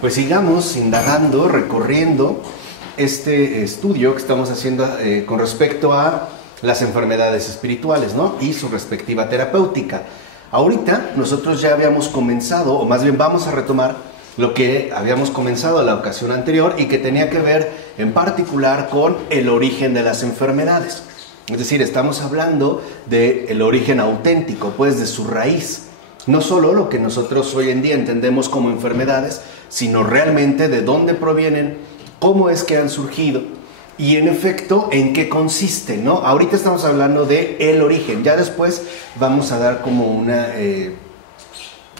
pues sigamos indagando, recorriendo este estudio que estamos haciendo con respecto a las enfermedades espirituales, ¿no? Y su respectiva terapéutica. Ahorita nosotros ya habíamos comenzado, o más bien vamos a retomar lo que habíamos comenzado la ocasión anterior y que tenía que ver en particular con el origen de las enfermedades. Es decir, estamos hablando del origen auténtico, pues de su raíz. No solo lo que nosotros hoy en día entendemos como enfermedades, sino realmente de dónde provienen, cómo es que han surgido y en efecto en qué consisten, ¿no? Ahorita estamos hablando de el origen, ya después vamos a dar como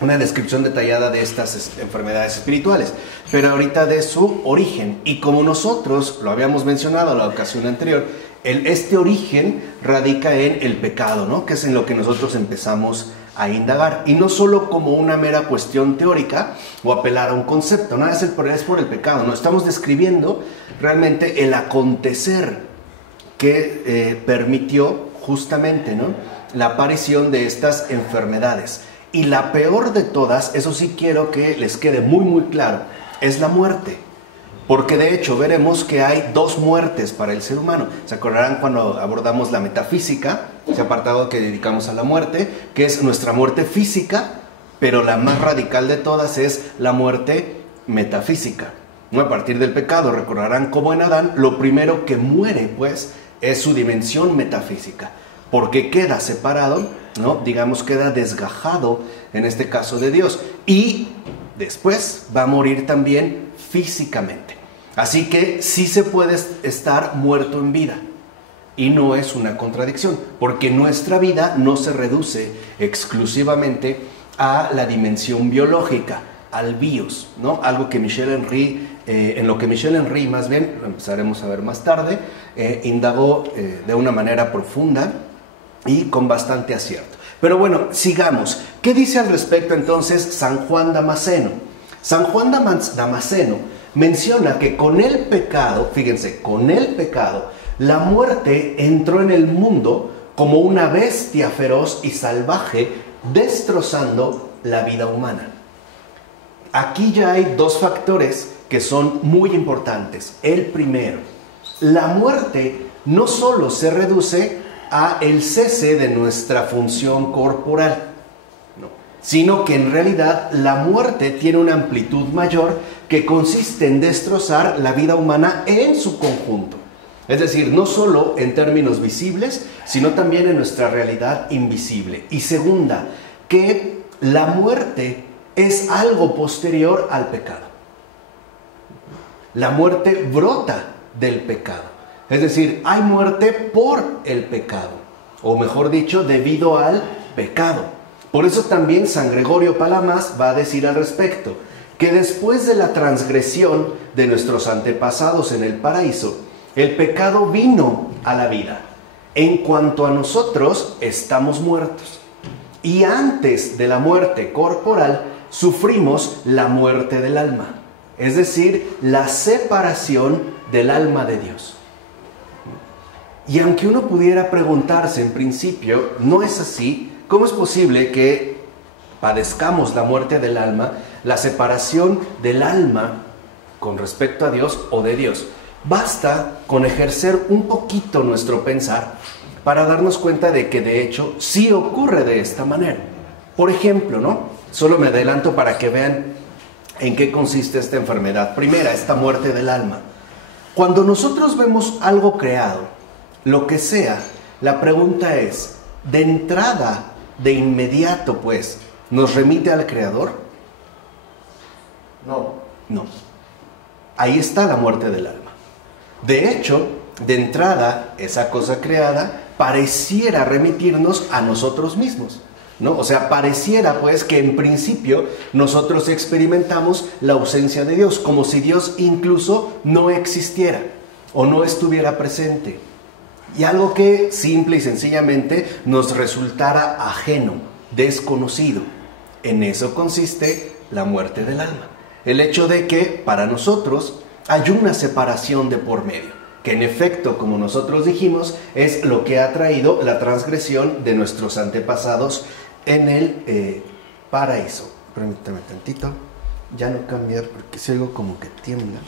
una descripción detallada de estas enfermedades espirituales, pero ahorita de su origen. Y como nosotros lo habíamos mencionado en la ocasión anterior, este origen radica en el pecado, ¿no? Que es en lo que nosotros empezamos a indagar, y no solo como una mera cuestión teórica o apelar a un concepto, no es por el pecado, no, estamos describiendo realmente el acontecer que permitió justamente, ¿no?, la aparición de estas enfermedades. Y la peor de todas, eso sí quiero que les quede muy muy claro, es la muerte. Porque de hecho veremos que hay dos muertes para el ser humano. ¿Se acordarán cuando abordamos la metafísica? Ese apartado que dedicamos a la muerte, que es nuestra muerte física, pero la más radical de todas es la muerte metafísica, ¿no? A partir del pecado, recordarán cómo en Adán lo primero que muere, pues, es su dimensión metafísica, porque queda separado, ¿no? Digamos, queda desgajado, en este caso de Dios, y después va a morir también físicamente. Así que sí se puede estar muerto en vida, y no es una contradicción, porque nuestra vida no se reduce exclusivamente a la dimensión biológica, al bios, ¿no? Algo que Michel Henry, en lo que Michel Henry, más bien, lo empezaremos a ver más tarde, indagó de una manera profunda y con bastante acierto. Pero bueno, sigamos. ¿Qué dice al respecto entonces San Juan Damasceno? San Juan Damasceno menciona que con el pecado, fíjense, con el pecado, la muerte entró en el mundo como una bestia feroz y salvaje, destrozando la vida humana. Aquí ya hay dos factores que son muy importantes. El primero, la muerte no solo se reduce a el cese de nuestra función corporal, no, sino que en realidad la muerte tiene una amplitud mayor que consiste en destrozar la vida humana en su conjunto. Es decir, no solo en términos visibles, sino también en nuestra realidad invisible. Y segunda, que la muerte es algo posterior al pecado. La muerte brota del pecado. Es decir, hay muerte por el pecado, o mejor dicho, debido al pecado. Por eso también San Gregorio Palamas va a decir al respecto, que después de la transgresión de nuestros antepasados en el paraíso, el pecado vino a la vida. En cuanto a nosotros, estamos muertos. Y antes de la muerte corporal, sufrimos la muerte del alma. Es decir, la separación del alma de Dios. Y aunque uno pudiera preguntarse en principio, ¿no es así? ¿Cómo es posible que padezcamos la muerte del alma, la separación del alma con respecto a Dios o de Dios? Basta con ejercer un poquito nuestro pensar para darnos cuenta de que de hecho sí ocurre de esta manera. Por ejemplo, ¿no? Solo me adelanto para que vean en qué consiste esta enfermedad. Primera, esta muerte del alma. Cuando nosotros vemos algo creado, lo que sea, la pregunta es, de entrada, de inmediato, pues, ¿nos remite al Creador? No. Ahí está la muerte del alma. De hecho, de entrada, esa cosa creada pareciera remitirnos a nosotros mismos, ¿no? O sea, pareciera pues que en principio nosotros experimentamos la ausencia de Dios, como si Dios incluso no existiera o no estuviera presente. Y algo que simple y sencillamente nos resultara ajeno, desconocido. En eso consiste la muerte del alma. El hecho de que para nosotros hay una separación de por medio, que en efecto, como nosotros dijimos, es lo que ha traído la transgresión de nuestros antepasados en el paraíso. Permítame tantito. ya no cambiar porque si algo como que tiembla.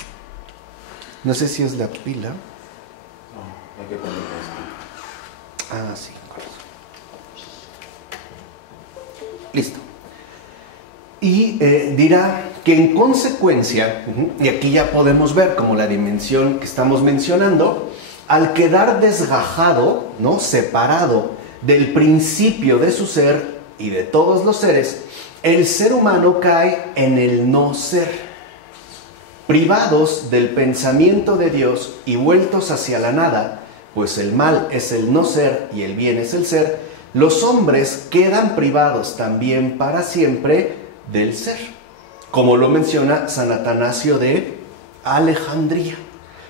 No sé si es la pila. No, hay que poner esto. Ah, sí. Listo. Y dirá que en consecuencia, y aquí ya podemos ver como la dimensión que estamos mencionando, al quedar desgajado, ¿no?, separado del principio de su ser y de todos los seres, el ser humano cae en el no ser. Privados del pensamiento de Dios y vueltos hacia la nada, pues el mal es el no ser y el bien es el ser, los hombres quedan privados también para siempre del ser, como lo menciona San Atanasio de Alejandría.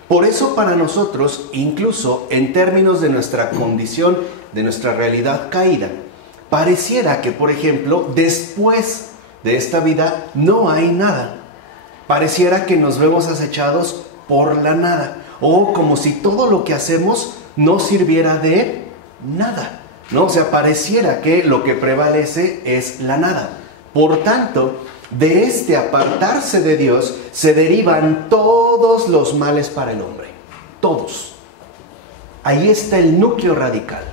Por eso para nosotros, incluso en términos de nuestra condición, de nuestra realidad caída, pareciera que, por ejemplo, después de esta vida no hay nada. Pareciera que nos vemos acechados por la nada, o como si todo lo que hacemos no sirviera de nada, ¿no? O sea, pareciera que lo que prevalece es la nada. Por tanto, de este apartarse de Dios se derivan todos los males para el hombre. Todos. Ahí está el núcleo radical.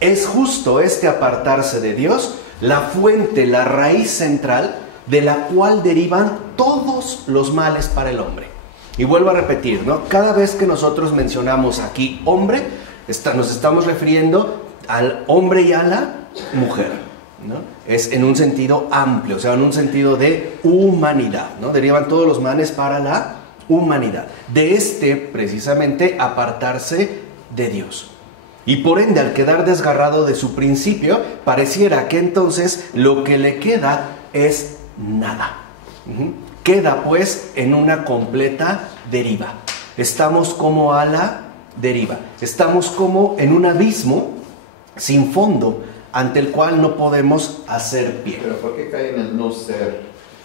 Es justo este apartarse de Dios la fuente, la raíz central de la cual derivan todos los males para el hombre. Y vuelvo a repetir, ¿no? Cada vez que nosotros mencionamos aquí hombre, nos estamos refiriendo al hombre y a la mujer, ¿no? Es en un sentido amplio, o sea, en un sentido de humanidad, ¿no? Derivan todos los males para la humanidad. De este, precisamente, apartarse de Dios. Y por ende, al quedar desgarrado de su principio, pareciera que entonces lo que le queda es nada. Queda pues en una completa deriva. Estamos como a la deriva. Estamos como en un abismo sin fondo, ante el cual no podemos hacer pie. Pero ¿por qué cae en el no ser?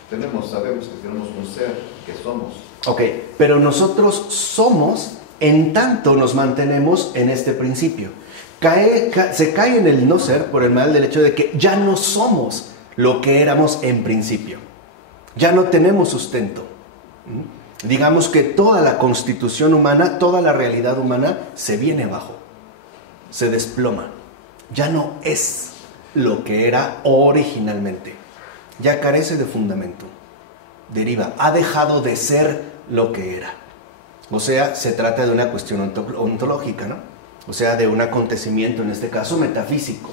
Sabemos que tenemos un ser, que somos. Ok, pero nosotros somos en tanto nos mantenemos en este principio. Se cae en el no ser por el mal del hecho de que ya no somos lo que éramos en principio. Ya no tenemos sustento. Digamos que toda la constitución humana, toda la realidad humana se viene abajo, se desploma. Ya no es lo que era originalmente. Ya carece de fundamento. Deriva, ha dejado de ser lo que era. O sea, se trata de una cuestión ontológica, ¿no? O sea, de un acontecimiento, en este caso metafísico.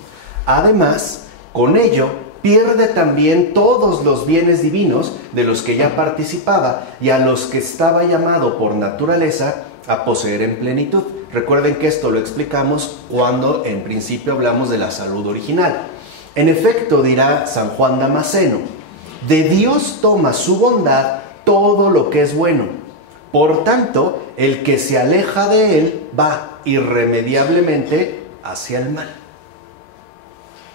Además, con ello, pierde también todos los bienes divinos de los que ya participaba y a los que estaba llamado por naturaleza a poseer en plenitud. Recuerden que esto lo explicamos cuando en principio hablamos de la salud original. En efecto, dirá San Juan Damasceno, de Dios toma su bondad todo lo que es bueno. Por tanto, el que se aleja de él va irremediablemente hacia el mal.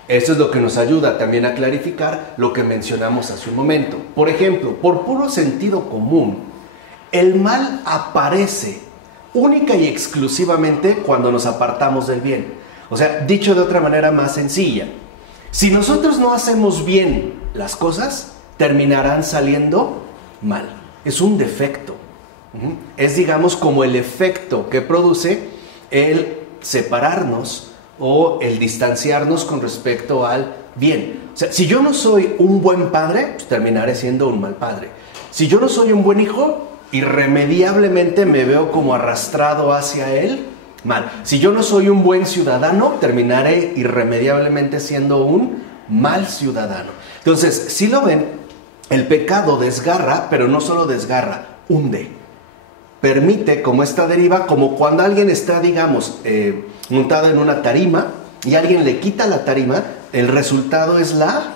Eso es lo que nos ayuda también a clarificar lo que mencionamos hace un momento. Por ejemplo, por puro sentido común, el mal aparece única y exclusivamente cuando nos apartamos del bien. O sea, dicho de otra manera más sencilla, si nosotros no hacemos bien las cosas, terminarán saliendo mal. Es un defecto. Es, digamos, como el efecto que produce el separarnos o el distanciarnos con respecto al bien. O sea, si yo no soy un buen padre, pues terminaré siendo un mal padre. Si yo no soy un buen hijo, irremediablemente me veo como arrastrado hacia el mal. Si yo no soy un buen ciudadano, terminaré irremediablemente siendo un mal ciudadano. Entonces, si lo ven, el pecado desgarra, pero no solo desgarra, hunde. Permite como esta deriva, como cuando alguien está, digamos, montado en una tarima y alguien le quita la tarima, el resultado es la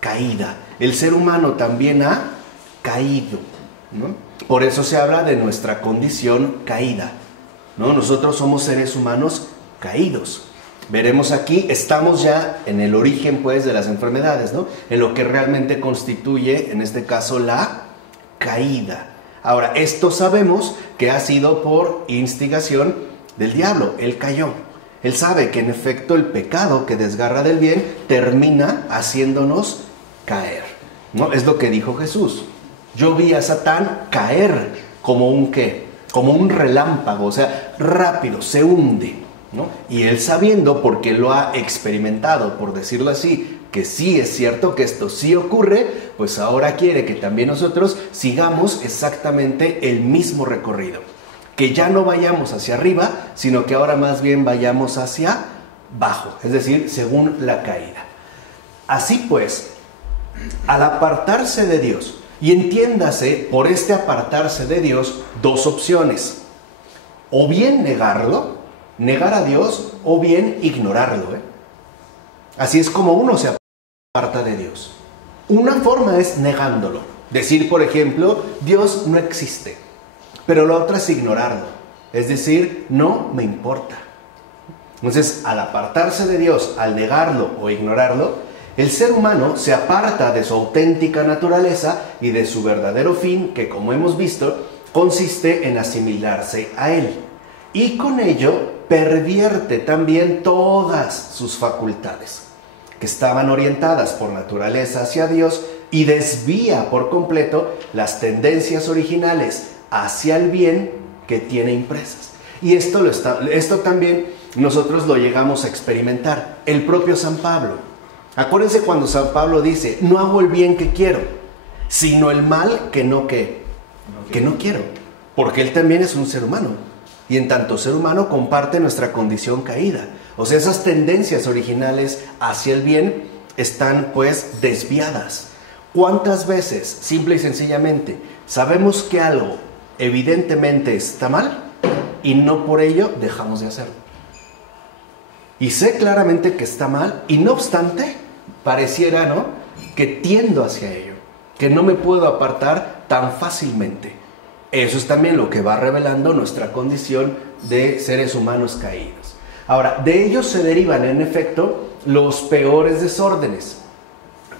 caída. El ser humano también ha caído, ¿no? Por eso se habla de nuestra condición caída, ¿no? Nosotros somos seres humanos caídos. Veremos aquí, estamos ya en el origen, pues, de las enfermedades, ¿no? En lo que realmente constituye, en este caso, la caída. Ahora, esto sabemos que ha sido por instigación del diablo. Él cayó. Él sabe que en efecto el pecado que desgarra del bien termina haciéndonos caer, ¿no? Es lo que dijo Jesús. Yo vi a Satán caer como un ¿qué? Como un relámpago, o sea, rápido, se hunde, ¿no? Y él sabiendo, porque lo ha experimentado, por decirlo así, que sí es cierto que esto sí ocurre, pues ahora quiere que también nosotros sigamos exactamente el mismo recorrido. Que ya no vayamos hacia arriba, sino que ahora más bien vayamos hacia abajo, es decir, según la caída. Así pues, al apartarse de Dios, y entiéndase por este apartarse de Dios dos opciones: o bien negarlo, negar a Dios, o bien ignorarlo. Así es como uno se aparta de Dios. Una forma es negándolo, decir, por ejemplo, Dios no existe, pero la otra es ignorarlo, es decir, no me importa. Entonces, al apartarse de Dios, al negarlo o ignorarlo, el ser humano se aparta de su auténtica naturaleza y de su verdadero fin, que como hemos visto, consiste en asimilarse a Él. Y con ello pervierte también todas sus facultades, que estaban orientadas por naturaleza hacia Dios, y desvía por completo las tendencias originales hacia el bien que tiene impresas. Y esto también nosotros lo llegamos a experimentar. El propio San Pablo. Acuérdense cuando San Pablo dice, no hago el bien que quiero, sino el mal que no quiero. Porque él también es un ser humano. Y en tanto ser humano comparte nuestra condición caída. O sea, esas tendencias originales hacia el bien están pues desviadas. ¿Cuántas veces, simple y sencillamente, sabemos que algo evidentemente está mal y no por ello dejamos de hacerlo? Y sé claramente que está mal y no obstante, pareciera, ¿no?, que tiendo hacia ello, que no me puedo apartar tan fácilmente. Eso es también lo que va revelando nuestra condición de seres humanos caídos. Ahora, de ellos se derivan en efecto los peores desórdenes,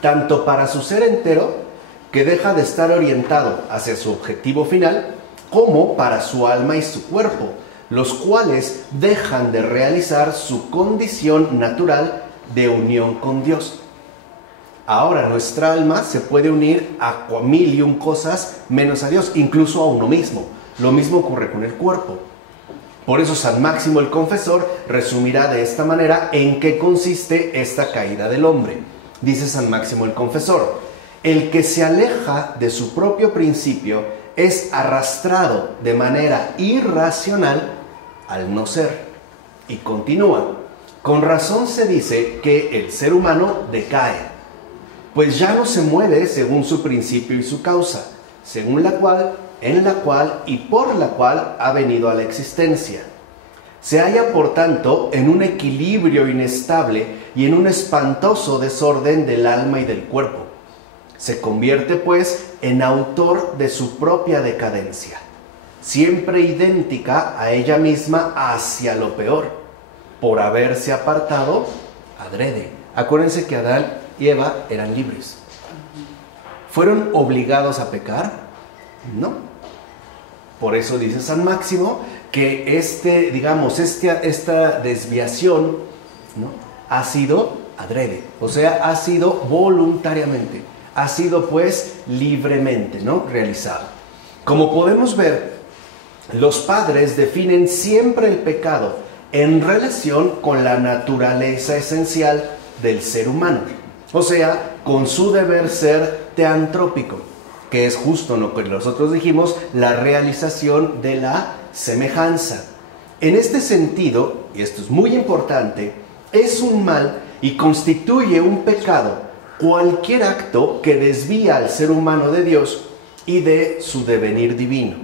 tanto para su ser entero, que deja de estar orientado hacia su objetivo final, como para su alma y su cuerpo, los cuales dejan de realizar su condición natural de unión con Dios. Ahora nuestra alma se puede unir a mil y un cosas menos a Dios, incluso a uno mismo. Lo mismo ocurre con el cuerpo. Por eso San Máximo el Confesor resumirá de esta manera en qué consiste esta caída del hombre. Dice San Máximo el Confesor: el que se aleja de su propio principio es arrastrado de manera irracional al no ser. Y continúa: con razón se dice que el ser humano decae, pues ya no se mueve según su principio y su causa, según la cual, en la cual y por la cual ha venido a la existencia. Se halla, por tanto, en un equilibrio inestable y en un espantoso desorden del alma y del cuerpo. Se convierte, pues, en autor de su propia decadencia, siempre idéntica a ella misma hacia lo peor, por haberse apartado adrede. Acuérdense que Adán y Eva eran libres. ¿Fueron obligados a pecar? No. Por eso dice San Máximo que esta desviación, ¿no?, ha sido adrede, o sea, ha sido voluntariamente, ha sido pues libremente, ¿no?, realizado. Como podemos ver, los padres definen siempre el pecado en relación con la naturaleza esencial del ser humano, o sea, con su deber ser teantrópico, que es justo lo que nosotros dijimos, la realización de la semejanza. En este sentido, y esto es muy importante, es un mal y constituye un pecado cualquier acto que desvía al ser humano de Dios y de su devenir divino.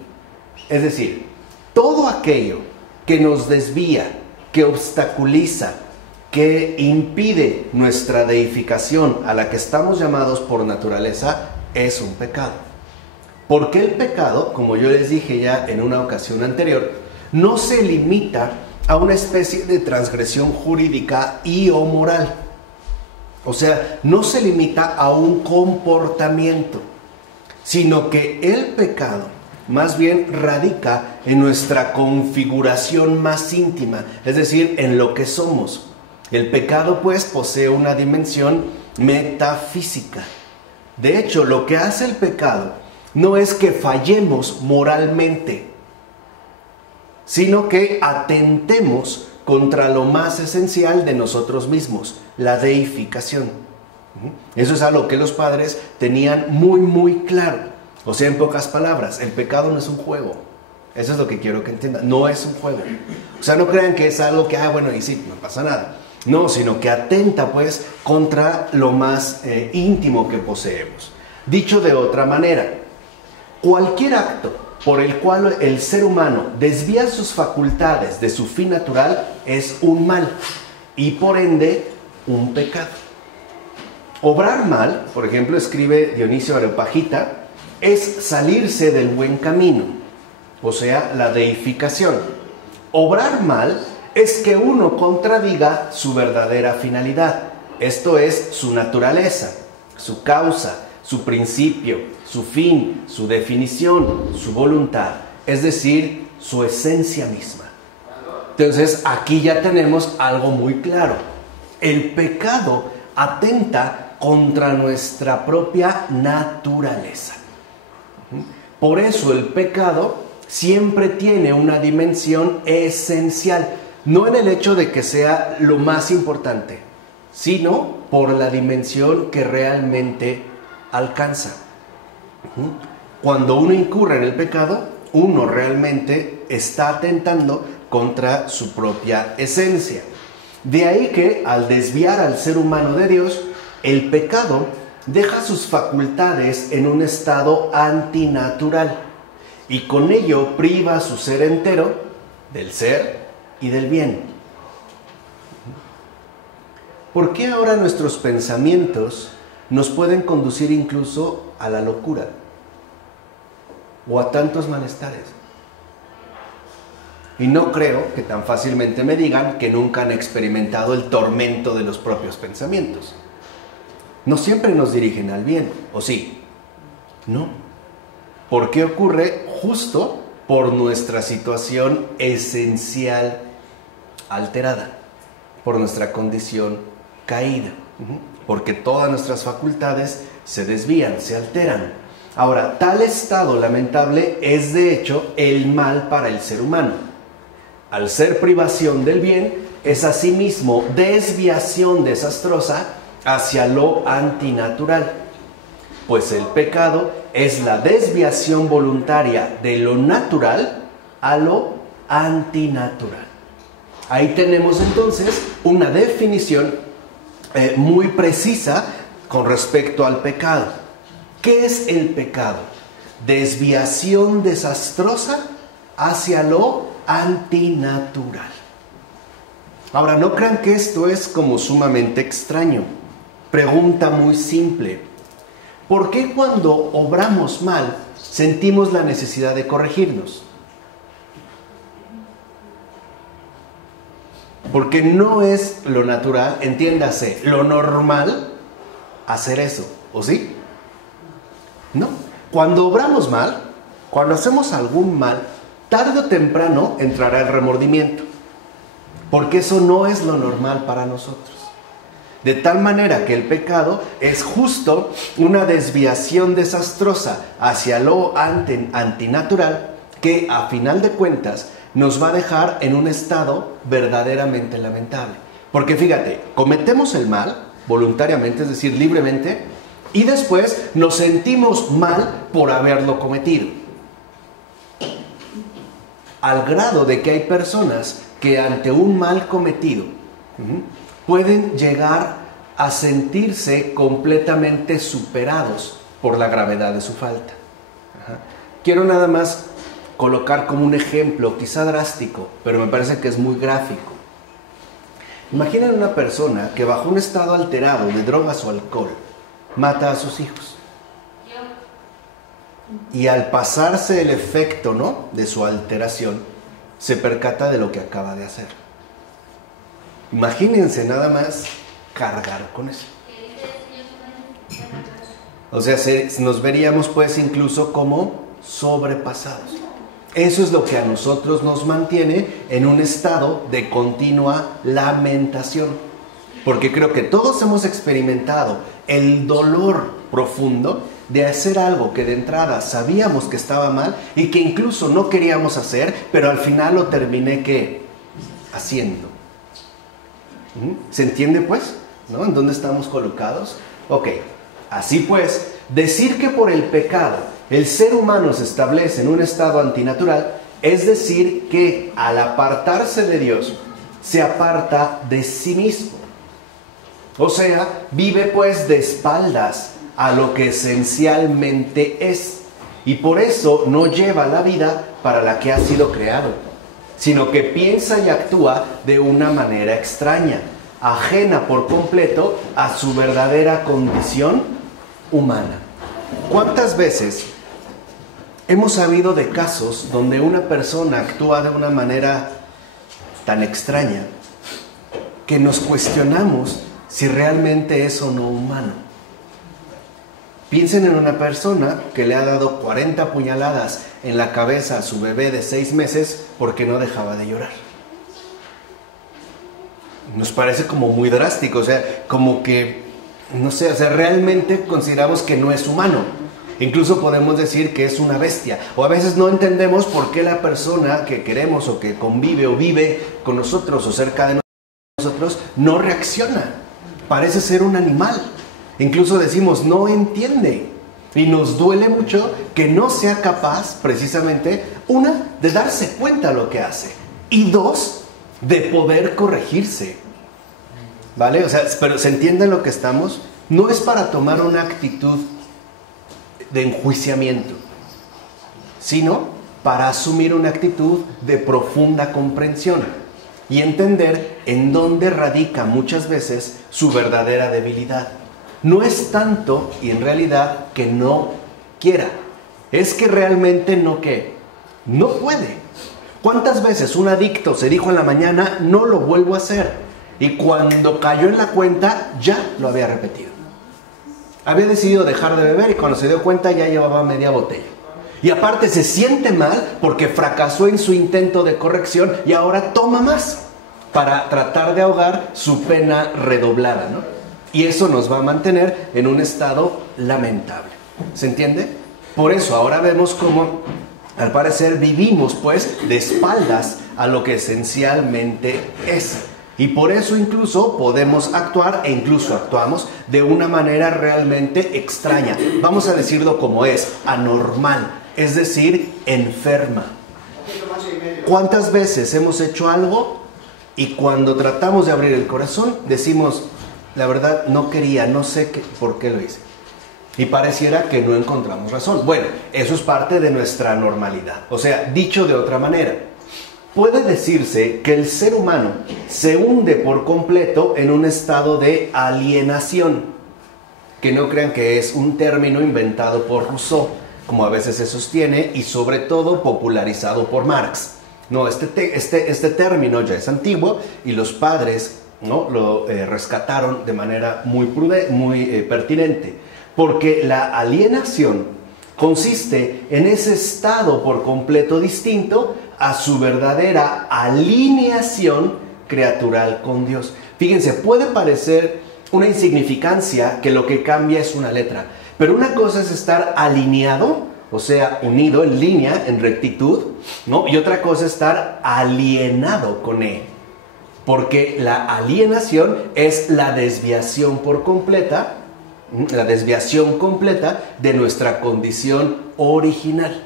Es decir, todo aquello que nos desvía, que obstaculiza, que impide nuestra deificación a la que estamos llamados por naturaleza, es un pecado. Porque el pecado, como yo les dije ya en una ocasión anterior, no se limita a una especie de transgresión jurídica y o moral. O sea, no se limita a un comportamiento, sino que el pecado más bien radica en nuestra configuración más íntima, es decir, en lo que somos. El pecado, pues, posee una dimensión metafísica. De hecho, lo que hace el pecado no es que fallemos moralmente, sino que atentemos contra lo más esencial de nosotros mismos, la deificación. Eso es algo que los padres tenían muy, muy claro. O sea, en pocas palabras, el pecado no es un juego. Eso es lo que quiero que entiendan. No es un juego. O sea, no crean que es algo que, bueno, y sí, no pasa nada. No, sino que atenta, pues, contra lo más íntimo que poseemos. Dicho de otra manera, cualquier acto por el cual el ser humano desvía sus facultades de su fin natural es un mal y por ende un pecado. Obrar mal, por ejemplo, escribe Dionisio Areopagita, es salirse del buen camino, o sea, la deificación. Obrar mal es que uno contradiga su verdadera finalidad, esto es su naturaleza, su causa, su principio, su fin, su definición, su voluntad, es decir, su esencia misma. Entonces, aquí ya tenemos algo muy claro. El pecado atenta contra nuestra propia naturaleza. Por eso el pecado siempre tiene una dimensión esencial, no en el hecho de que sea lo más importante, sino por la dimensión que realmente alcanza. Cuando uno incurre en el pecado, uno realmente está atentando contra su propia esencia. De ahí que al desviar al ser humano de Dios, el pecado deja sus facultades en un estado antinatural y con ello priva a su ser entero del ser y del bien. ¿Por qué ahora nuestros pensamientos nos pueden conducir incluso a la locura o a tantos malestares? Y no creo que tan fácilmente me digan que nunca han experimentado el tormento de los propios pensamientos. No siempre nos dirigen al bien, ¿o sí? No. ¿Por qué ocurre? Justo por nuestra situación esencial alterada, por nuestra condición caída, porque todas nuestras facultades se desvían, se alteran. Ahora, tal estado lamentable es de hecho el mal para el ser humano. Al ser privación del bien, es asimismo desviación desastrosa hacia lo antinatural. Pues el pecado es la desviación voluntaria de lo natural a lo antinatural. Ahí tenemos entonces una definición muy precisa con respecto al pecado. ¿Qué es el pecado? Desviación desastrosa hacia lo antinatural. Ahora, no crean que esto es como sumamente extraño. Pregunta muy simple. ¿Por qué cuando obramos mal sentimos la necesidad de corregirnos? Porque no es lo natural, entiéndase, lo normal hacer eso, ¿o sí? No. Cuando obramos mal, cuando hacemos algún mal, tarde o temprano entrará el remordimiento, porque eso no es lo normal para nosotros. De tal manera que el pecado es justo una desviación desastrosa hacia lo antinatural que a final de cuentas nos va a dejar en un estado verdaderamente lamentable. Porque fíjate, cometemos el mal voluntariamente, es decir, libremente, y después nos sentimos mal por haberlo cometido. Al grado de que hay personas que ante un mal cometido pueden llegar a sentirse completamente superados por la gravedad de su falta. Quiero nada más colocar como un ejemplo, quizá drástico, pero me parece que es muy gráfico. Imaginen una persona que bajo un estado alterado de drogas o alcohol mata a sus hijos. Y al pasarse el efecto, ¿no?, de su alteración, se percata de lo que acaba de hacer. Imagínense nada más cargar con eso. O sea, nos veríamos pues incluso como sobrepasados. Eso es lo que a nosotros nos mantiene en un estado de continua lamentación. Porque creo que todos hemos experimentado el dolor profundo de hacer algo que de entrada sabíamos que estaba mal y que incluso no queríamos hacer, pero al final lo terminé ¿qué? Haciendo. ¿Se entiende pues? ¿No? ¿En dónde estamos colocados? Ok, así pues, decir que por el pecado el ser humano se establece en un estado antinatural, es decir que al apartarse de Dios, se aparta de sí mismo. O sea, vive pues de espaldas a lo que esencialmente es. Y por eso no lleva la vida para la que ha sido creado, sino que piensa y actúa de una manera extraña, ajena por completo a su verdadera condición humana. ¿Cuántas veces hemos sabido de casos donde una persona actúa de una manera tan extraña que nos cuestionamos si realmente es o no humano? Piensen en una persona que le ha dado 40 puñaladas en la cabeza a su bebé de 6 meses porque no dejaba de llorar. Nos parece como muy drástico, o sea, como que, no sé, o sea, realmente consideramos que no es humano. Incluso podemos decir que es una bestia. O a veces no entendemos por qué la persona que queremos o que convive o vive con nosotros o cerca de nosotros no reacciona. Parece ser un animal. Incluso decimos, no entiende. Y nos duele mucho que no sea capaz, precisamente, una, de darse cuenta de lo que hace. Y dos, de poder corregirse. ¿Vale? O sea, pero ¿se entiende lo que estamos? No es para tomar una actitud de enjuiciamiento, sino para asumir una actitud de profunda comprensión y entender en dónde radica muchas veces su verdadera debilidad. No es tanto, y en realidad, que no quiera, es que realmente no ¿qué? No puede. ¿Cuántas veces un adicto se dijo en la mañana, no lo vuelvo a hacer? Y cuando cayó en la cuenta, ya lo había repetido. Había decidido dejar de beber y cuando se dio cuenta ya llevaba media botella. Y aparte se siente mal porque fracasó en su intento de corrección y ahora toma más para tratar de ahogar su pena redoblada, ¿no? Y eso nos va a mantener en un estado lamentable. ¿Se entiende? Por eso ahora vemos cómo, al parecer, vivimos pues de espaldas a lo que esencialmente es. Y por eso incluso podemos actuar e incluso actuamos de una manera realmente extraña. Vamos a decirlo como es, anormal, es decir, enferma. ¿Cuántas veces hemos hecho algo y cuando tratamos de abrir el corazón decimos, la verdad no quería, no sé por qué lo hice? Y pareciera que no encontramos razón. Bueno, eso es parte de nuestra normalidad. O sea, dicho de otra manera, puede decirse que el ser humano se hunde por completo en un estado de alienación, que no crean que es un término inventado por Rousseau, como a veces se sostiene, y sobre todo popularizado por Marx. No, este término ya es antiguo y los padres, ¿no?, lo rescataron de manera muy pertinente, porque la alienación consiste en ese estado por completo distinto a su verdadera alineación creatural con Dios. Fíjense, puede parecer una insignificancia que lo que cambia es una letra, pero una cosa es estar alineado, o sea, unido en línea, en rectitud, ¿no? Y otra cosa es estar alienado con Él, porque la alienación es la desviación por completa, la desviación completa de nuestra condición original,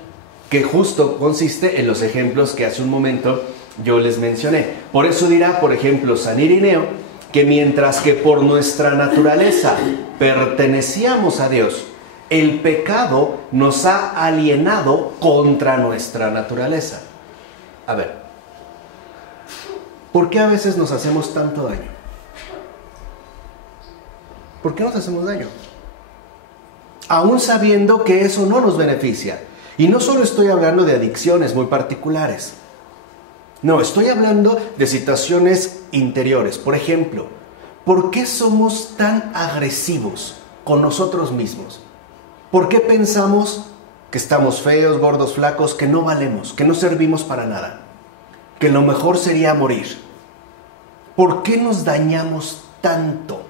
que justo consiste en los ejemplos que hace un momento yo les mencioné. Por eso dirá, por ejemplo, San Irineo, que mientras que por nuestra naturaleza pertenecíamos a Dios, el pecado nos ha alienado contra nuestra naturaleza. A ver, ¿por qué a veces nos hacemos tanto daño? ¿Por qué nos hacemos daño? Aún sabiendo que eso no nos beneficia. Y no solo estoy hablando de adicciones muy particulares. No, estoy hablando de situaciones interiores. Por ejemplo, ¿por qué somos tan agresivos con nosotros mismos? ¿Por qué pensamos que estamos feos, gordos, flacos, que no valemos, que no servimos para nada? Que lo mejor sería morir. ¿Por qué nos dañamos tanto?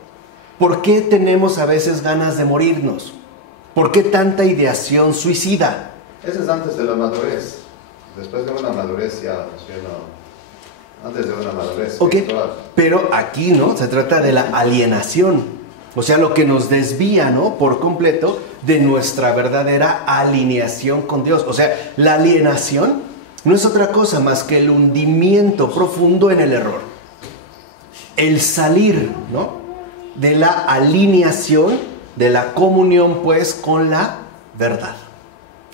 ¿Por qué tenemos a veces ganas de morirnos? ¿Por qué tanta ideación suicida? Ese es antes de la madurez. Después de una madurez ya no. Antes de una madurez espiritual. Pero aquí, ¿no? Se trata de la alienación. O sea, lo que nos desvía, ¿no? Por completo de nuestra verdadera alineación con Dios. O sea, la alienación no es otra cosa más que el hundimiento profundo en el error. El salir, ¿no? De la alineación, de la comunión, pues, con la verdad.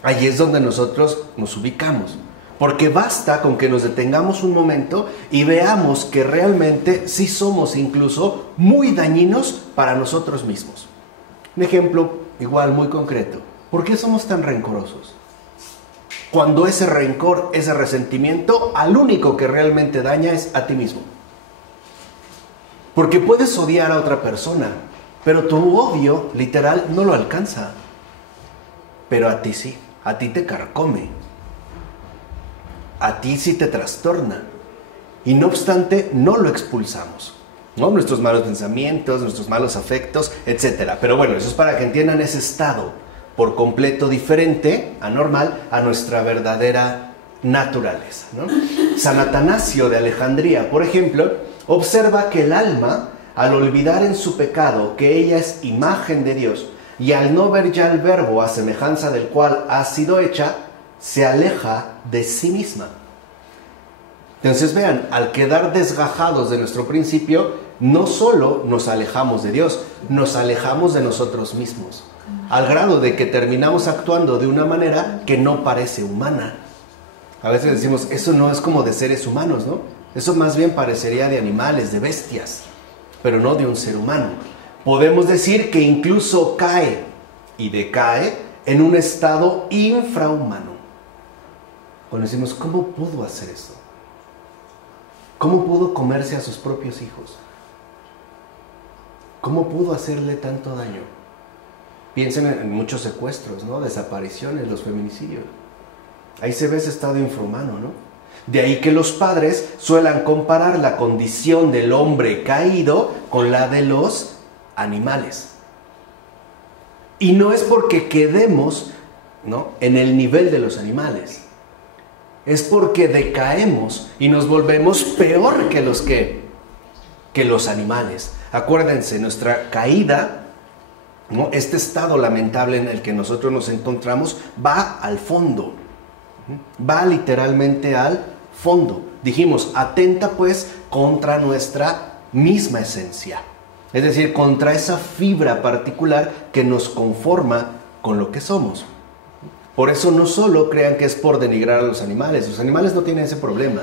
Ahí es donde nosotros nos ubicamos. Porque basta con que nos detengamos un momento y veamos que realmente sí somos incluso muy dañinos para nosotros mismos. Un ejemplo igual muy concreto. ¿Por qué somos tan rencorosos? Cuando ese rencor, ese resentimiento, al único que realmente daña es a ti mismo. Porque puedes odiar a otra persona, pero tu odio literal no lo alcanza. Pero a ti sí, a ti te carcome. A ti sí te trastorna. Y no obstante, no lo expulsamos, ¿no? Nuestros malos pensamientos, nuestros malos afectos, etc. Pero bueno, eso es para que entiendan ese estado por completo diferente, anormal, a nuestra verdadera naturaleza, ¿no? San Atanasio de Alejandría, por ejemplo, observa que el alma, al olvidar en su pecado que ella es imagen de Dios y al no ver ya el verbo a semejanza del cual ha sido hecha, se aleja de sí misma. Entonces vean, al quedar desgajados de nuestro principio, no solo nos alejamos de Dios, nos alejamos de nosotros mismos, al grado de que terminamos actuando de una manera que no parece humana. A veces decimos, eso no es como de seres humanos, ¿no? Eso más bien parecería de animales, de bestias, pero no de un ser humano. Podemos decir que incluso cae y decae en un estado infrahumano. Cuando decimos, ¿cómo pudo hacer eso? ¿Cómo pudo comerse a sus propios hijos? ¿Cómo pudo hacerle tanto daño? Piensen en muchos secuestros, ¿no? Desapariciones, los feminicidios. Ahí se ve ese estado infrahumano, ¿no? De ahí que los padres suelan comparar la condición del hombre caído con la de los animales. Y no es porque quedemos, ¿no?, en el nivel de los animales. Es porque decaemos y nos volvemos peor que los animales. Acuérdense, nuestra caída, ¿no?, este estado lamentable en el que nosotros nos encontramos, va al fondo. Va literalmente al fondo. Dijimos, atenta pues contra nuestra misma esencia. Es decir, contra esa fibra particular que nos conforma con lo que somos. Por eso no solo crean que es por denigrar a los animales no tienen ese problema.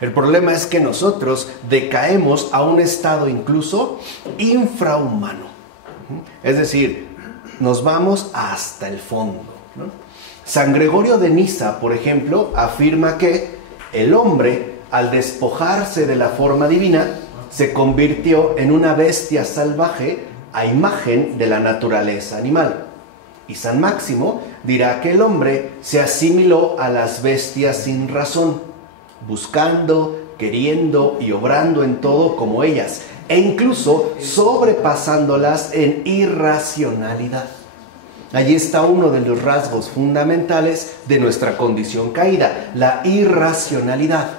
El problema es que nosotros decaemos a un estado incluso infrahumano. Es decir, nos vamos hasta el fondo, ¿no? San Gregorio de Nisa, por ejemplo, afirma que el hombre, al despojarse de la forma divina, se convirtió en una bestia salvaje a imagen de la naturaleza animal. Y San Máximo dirá que el hombre se asimiló a las bestias sin razón, buscando, queriendo y obrando en todo como ellas, e incluso sobrepasándolas en irracionalidad. Allí está uno de los rasgos fundamentales de nuestra condición caída, la irracionalidad.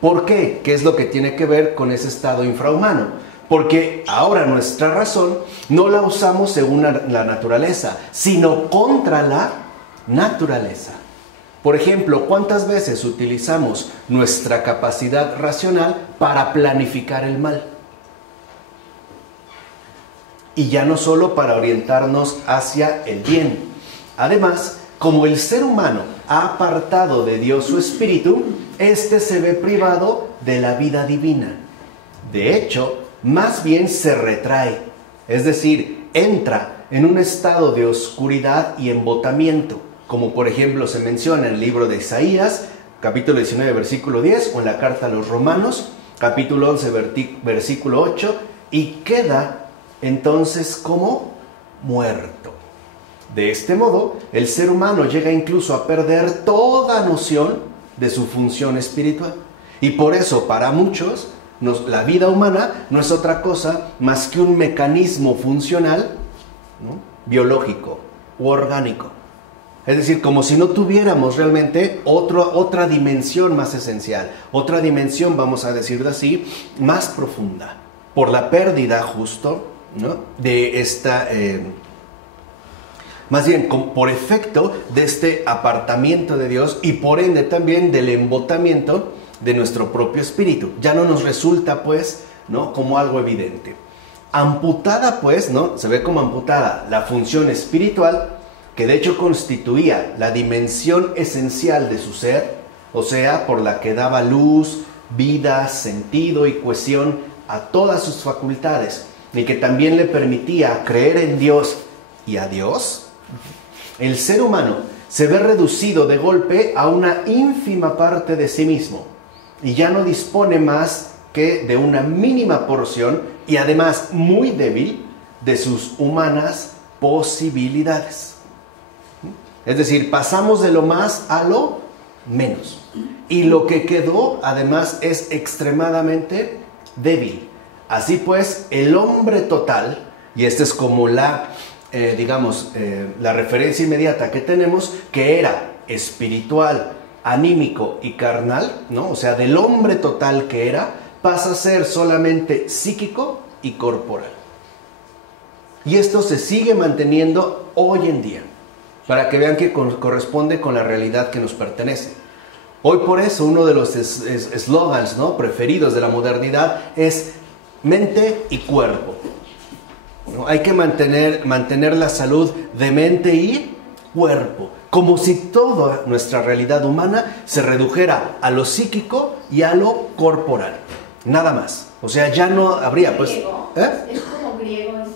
¿Por qué? ¿Qué es lo que tiene que ver con ese estado infrahumano? Porque ahora nuestra razón no la usamos según la naturaleza, sino contra la naturaleza. Por ejemplo, ¿cuántas veces utilizamos nuestra capacidad racional para planificar el mal? Y ya no solo para orientarnos hacia el bien. Además, como el ser humano ha apartado de Dios su espíritu, éste se ve privado de la vida divina. De hecho, más bien se retrae, es decir, entra en un estado de oscuridad y embotamiento, como por ejemplo se menciona en el libro de Isaías, capítulo 19, versículo 10, o en la carta a los Romanos, capítulo 11, versículo 8, y queda entonces como muerto. De este modo, el ser humano llega incluso a perder toda noción de su función espiritual. Y por eso, para muchos, la vida humana no es otra cosa más que un mecanismo funcional, ¿no?, biológico, u orgánico. Es decir, como si no tuviéramos realmente otra dimensión más esencial, otra dimensión, vamos a decirlo así, más profunda, por la pérdida justo, ¿no?, de esta, más bien por efecto de este apartamiento de Dios y por ende también del embotamiento de nuestro propio espíritu. Ya no nos resulta pues, ¿no?, como algo evidente. Amputada pues, ¿no?, se ve como amputada la función espiritual, que de hecho constituía la dimensión esencial de su ser, o sea, por la que daba luz, vida, sentido y cohesión a todas sus facultades, y que también le permitía creer en Dios y a Dios. El ser humano se ve reducido de golpe a una ínfima parte de sí mismo, y ya no dispone más que de una mínima porción, y además muy débil, de sus humanas posibilidades. Es decir, pasamos de lo más a lo menos. Y lo que quedó, además, es extremadamente débil. Así pues, el hombre total, y esta es como la referencia inmediata que tenemos, que era espiritual, anímico y carnal, ¿no? O sea, del hombre total que era, pasa a ser solamente psíquico y corporal. Y esto se sigue manteniendo hoy en día, para que vean que corresponde con la realidad que nos pertenece. Hoy por eso uno de los eslogans, ¿no?, preferidos de la modernidad es mente y cuerpo, ¿no? Hay que mantener la salud de mente y cuerpo, como si toda nuestra realidad humana se redujera a lo psíquico y a lo corporal, nada más. O sea, ya no habría pues... ¿Es como griego eso?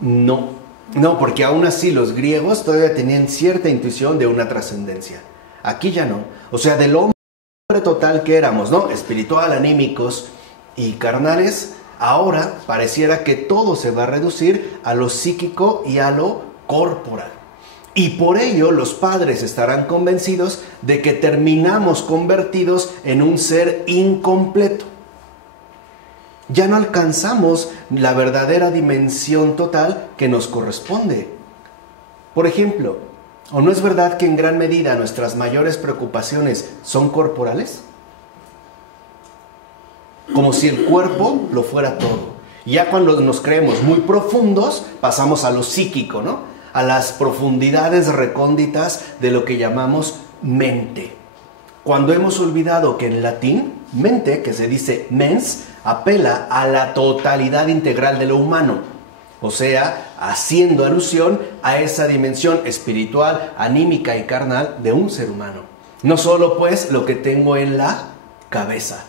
Perdón. No, porque aún así los griegos todavía tenían cierta intuición de una trascendencia. Aquí ya no. O sea, del hombre total que éramos, ¿no?, espiritual, anímicos y carnales, ahora pareciera que todo se va a reducir a lo psíquico y a lo corporal. Y por ello los padres estarán convencidos de que terminamos convertidos en un ser incompleto. Ya no alcanzamos la verdadera dimensión total que nos corresponde. Por ejemplo, ¿o no es verdad que en gran medida nuestras mayores preocupaciones son corporales? Como si el cuerpo lo fuera todo. Y ya cuando nos creemos muy profundos, pasamos a lo psíquico, ¿no?, a las profundidades recónditas de lo que llamamos mente. Cuando hemos olvidado que en latín, mente, que se dice mens, apela a la totalidad integral de lo humano, o sea, haciendo alusión a esa dimensión espiritual, anímica y carnal de un ser humano. No solo pues lo que tengo en la cabeza.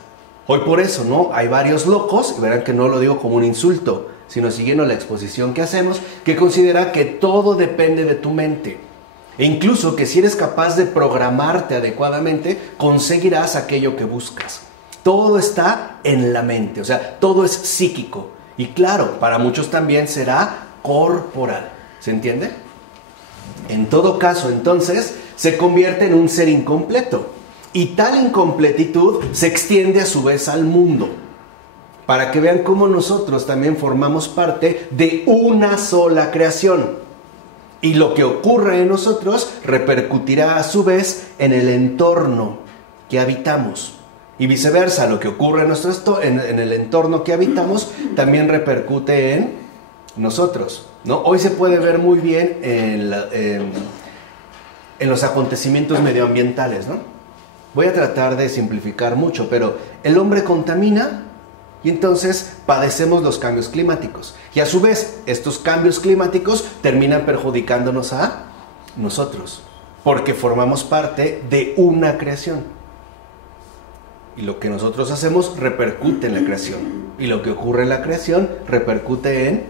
Hoy por eso, ¿no?, hay varios locos, y verán que no lo digo como un insulto, sino siguiendo la exposición que hacemos, que considera que todo depende de tu mente. E incluso que si eres capaz de programarte adecuadamente, conseguirás aquello que buscas. Todo está en la mente, o sea, todo es psíquico. Y claro, para muchos también será corporal. ¿Se entiende? En todo caso, entonces, se convierte en un ser incompleto. Y tal incompletitud se extiende a su vez al mundo. Para que vean cómo nosotros también formamos parte de una sola creación. Y lo que ocurre en nosotros repercutirá a su vez en el entorno que habitamos. Y viceversa, lo que ocurre en el entorno que habitamos también repercute en nosotros, ¿no? Hoy se puede ver muy bien en los acontecimientos medioambientales, ¿no? Voy a tratar de simplificar mucho, pero el hombre contamina y entonces padecemos los cambios climáticos. Y a su vez, estos cambios climáticos terminan perjudicándonos a nosotros, porque formamos parte de una creación. Y lo que nosotros hacemos repercute en la creación. Y lo que ocurre en la creación repercute en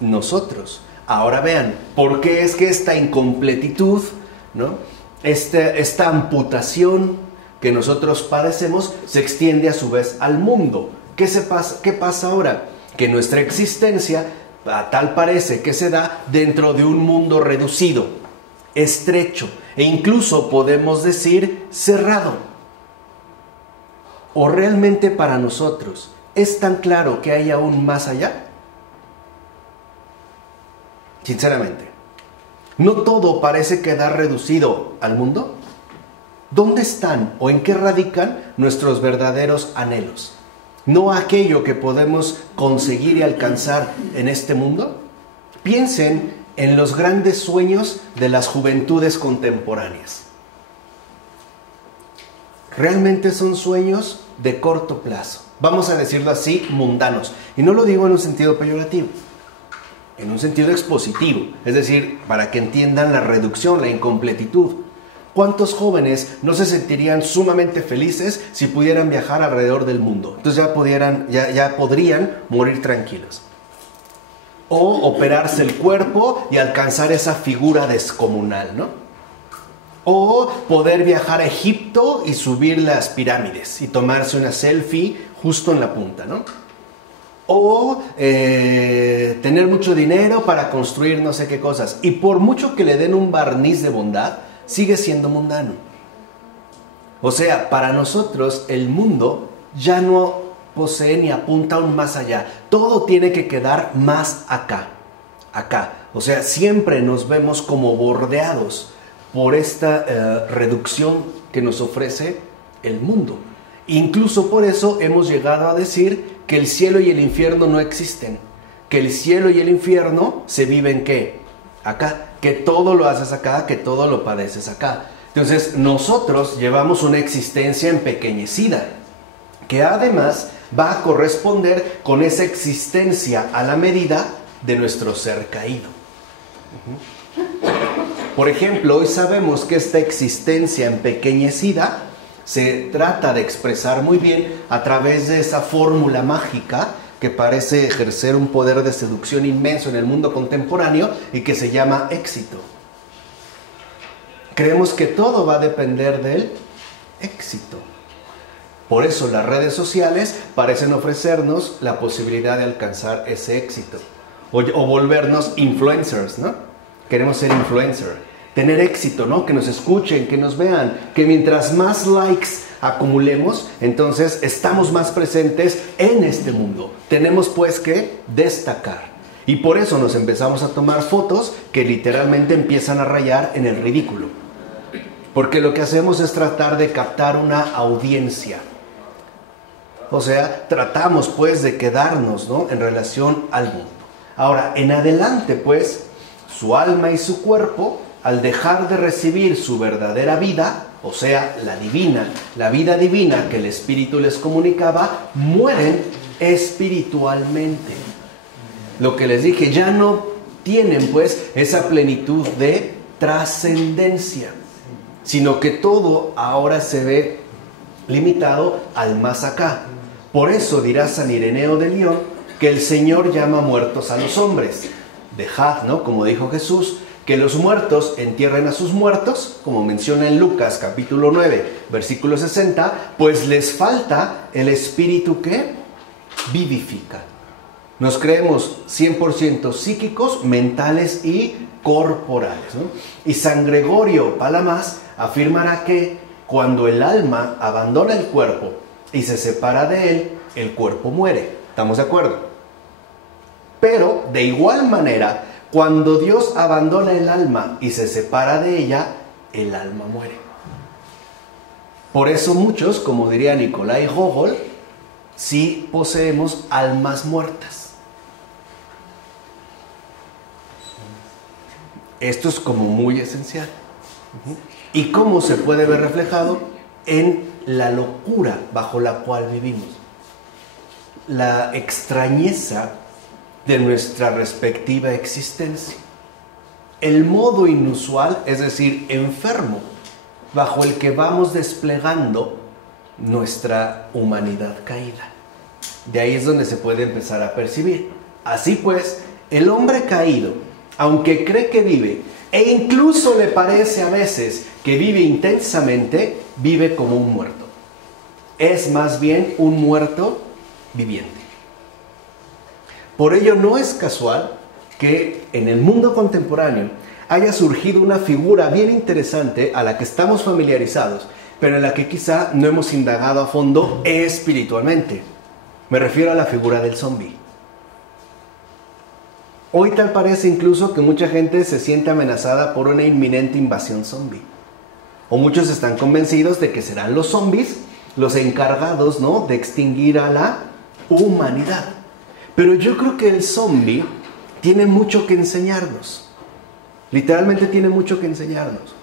nosotros. Ahora vean, ¿por qué es que esta incompletitud, ¿no?, esta amputación que nosotros padecemos se extiende a su vez al mundo? ¿Qué pasa ahora? Que nuestra existencia, tal parece que se da dentro de un mundo reducido, estrecho, e incluso podemos decir cerrado. ¿O realmente para nosotros es tan claro que hay aún más allá? Sinceramente, ¿No todo parece quedar reducido al mundo? ¿Dónde están o en qué radican nuestros verdaderos anhelos? ¿No aquello que podemos conseguir y alcanzar en este mundo? Piensen en los grandes sueños de las juventudes contemporáneas. Realmente son sueños de corto plazo, vamos a decirlo así, mundanos. Y no lo digo en un sentido peyorativo, en un sentido expositivo, es decir, para que entiendan la reducción, la incompletitud. ¿Cuántos jóvenes no se sentirían sumamente felices si pudieran viajar alrededor del mundo? Entonces ya podrían morir tranquilos. O operarse el cuerpo y alcanzar esa figura descomunal, ¿no? O poder viajar a Egipto y subir las pirámides y tomarse una selfie justo en la punta, ¿no? O tener mucho dinero para construir no sé qué cosas. Y por mucho que le den un barniz de bondad, sigue siendo mundano. O sea, para nosotros el mundo ya no posee ni apunta aún más allá. Todo tiene que quedar más acá. O sea, siempre nos vemos como bordeados por esta reducción que nos ofrece el mundo. Incluso por eso hemos llegado a decir que el cielo y el infierno no existen. Que el cielo y el infierno se viven ¿qué? Acá. Que todo lo haces acá, que todo lo padeces acá. Entonces nosotros llevamos una existencia empequeñecida, que además va a corresponder con esa existencia a la medida de nuestro ser caído. Por ejemplo, hoy sabemos que esta existencia empequeñecida se trata de expresar muy bien a través de esa fórmula mágica que parece ejercer un poder de seducción inmenso en el mundo contemporáneo y que se llama éxito. Creemos que todo va a depender del éxito. Por eso las redes sociales parecen ofrecernos la posibilidad de alcanzar ese éxito. O volvernos influencers, ¿no? Queremos ser influencer. Tener éxito, ¿no? Que nos escuchen, que nos vean. Que mientras más likes acumulemos, entonces estamos más presentes en este mundo. Tenemos pues que destacar. Y por eso nos empezamos a tomar fotos que literalmente empiezan a rayar en el ridículo. Porque lo que hacemos es tratar de captar una audiencia. O sea, tratamos pues de quedarnos, ¿no? En relación al mundo. Ahora, en adelante pues, su alma y su cuerpo, al dejar de recibir su verdadera vida, o sea, la vida divina que el Espíritu les comunicaba, mueren espiritualmente. Lo que les dije, ya no tienen pues esa plenitud de trascendencia, sino que todo ahora se ve limitado al más acá. Por eso dirá San Ireneo de León que el Señor llama muertos a los hombres. Dejad, ¿no? Como dijo Jesús, que los muertos entierren a sus muertos, como menciona en Lucas capítulo 9, versículo 60, pues les falta el espíritu que vivifica. Nos creemos 100% psíquicos, mentales y corporales, ¿no? Y San Gregorio Palamas afirmará que cuando el alma abandona el cuerpo y se separa de él, el cuerpo muere. ¿Estamos de acuerdo? Pero de igual manera, cuando Dios abandona el alma y se separa de ella, el alma muere. Por eso muchos, como diría Nikolai Gogol, sí poseemos almas muertas. Esto es como muy esencial. ¿Y cómo se puede ver reflejado? En la locura bajo la cual vivimos. La extrañeza de nuestra respectiva existencia. El modo inusual, es decir, enfermo, bajo el que vamos desplegando nuestra humanidad caída. De ahí es donde se puede empezar a percibir. Así pues, el hombre caído, aunque cree que vive, e incluso le parece a veces que vive intensamente, vive como un muerto. Es más bien un muerto viviente. Por ello no es casual que en el mundo contemporáneo haya surgido una figura bien interesante a la que estamos familiarizados, pero en la que quizá no hemos indagado a fondo espiritualmente. Me refiero a la figura del zombie. Hoy tal parece incluso que mucha gente se siente amenazada por una inminente invasión zombie. O muchos están convencidos de que serán los zombies los encargados, ¿no?, de extinguir a la humanidad. Pero yo creo que el zombie tiene mucho que enseñarnos. Literalmente tiene mucho que enseñarnos.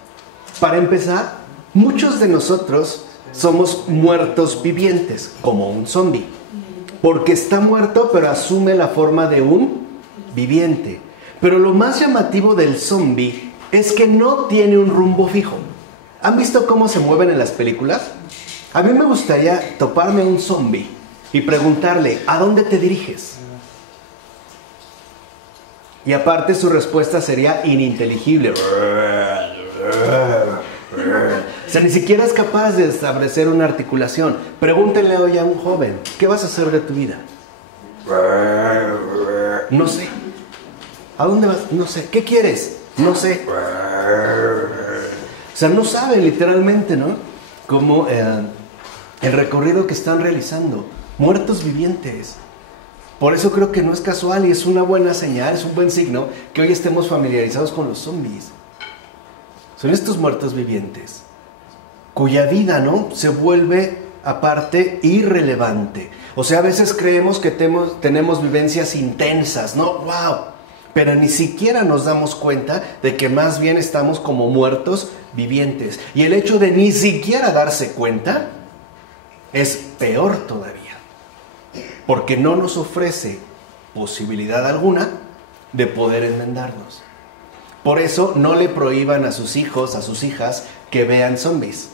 Para empezar, muchos de nosotros somos muertos vivientes, como un zombie. Porque está muerto, pero asume la forma de un viviente. Pero lo más llamativo del zombie es que no tiene un rumbo fijo. ¿Han visto cómo se mueven en las películas? A mí me gustaría toparme a un zombie y preguntarle, ¿a dónde te diriges? Y aparte su respuesta sería ininteligible. O sea, ni siquiera es capaz de establecer una articulación. Pregúntenle hoy a un joven, ¿qué vas a hacer de tu vida? No sé. ¿A dónde vas? No sé. ¿Qué quieres? No sé. O sea, no sabe literalmente, ¿no? Como el recorrido que están realizando. Muertos vivientes. Por eso creo que no es casual y es una buena señal, es un buen signo que hoy estemos familiarizados con los zombies. Son estos muertos vivientes cuya vida, ¿no?, se vuelve aparte irrelevante. O sea, a veces creemos que tenemos vivencias intensas, ¿no? ¡Wow! Pero ni siquiera nos damos cuenta de que más bien estamos como muertos vivientes. Y el hecho de ni siquiera darse cuenta es peor todavía. Porque no nos ofrece posibilidad alguna de poder enmendarnos. Por eso no le prohíban a sus hijos, a sus hijas, que vean zombies.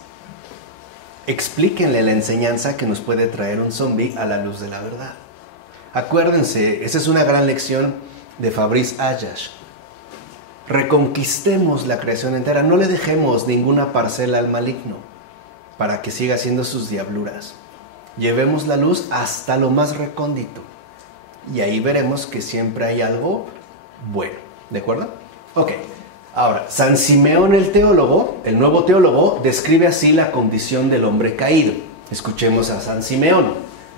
Explíquenle la enseñanza que nos puede traer un zombie a la luz de la verdad. Acuérdense, esa es una gran lección de Fabrice Ayash. Reconquistemos la creación entera, no le dejemos ninguna parcela al maligno para que siga haciendo sus diabluras. Llevemos la luz hasta lo más recóndito y ahí veremos que siempre hay algo bueno, ¿de acuerdo? Ok, ahora, San Simeón el teólogo, el nuevo teólogo, describe así la condición del hombre caído. Escuchemos a San Simeón.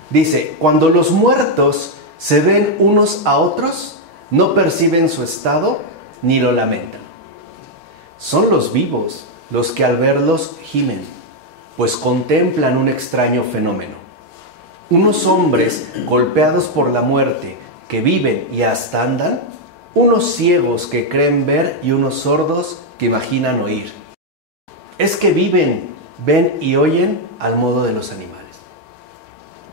Dice, cuando los muertos se ven unos a otros, no perciben su estado ni lo lamentan. Son los vivos los que al verlos gimen, pues contemplan un extraño fenómeno. Unos hombres golpeados por la muerte, que viven y hasta andan, unos ciegos que creen ver y unos sordos que imaginan oír. Es que viven, ven y oyen al modo de los animales.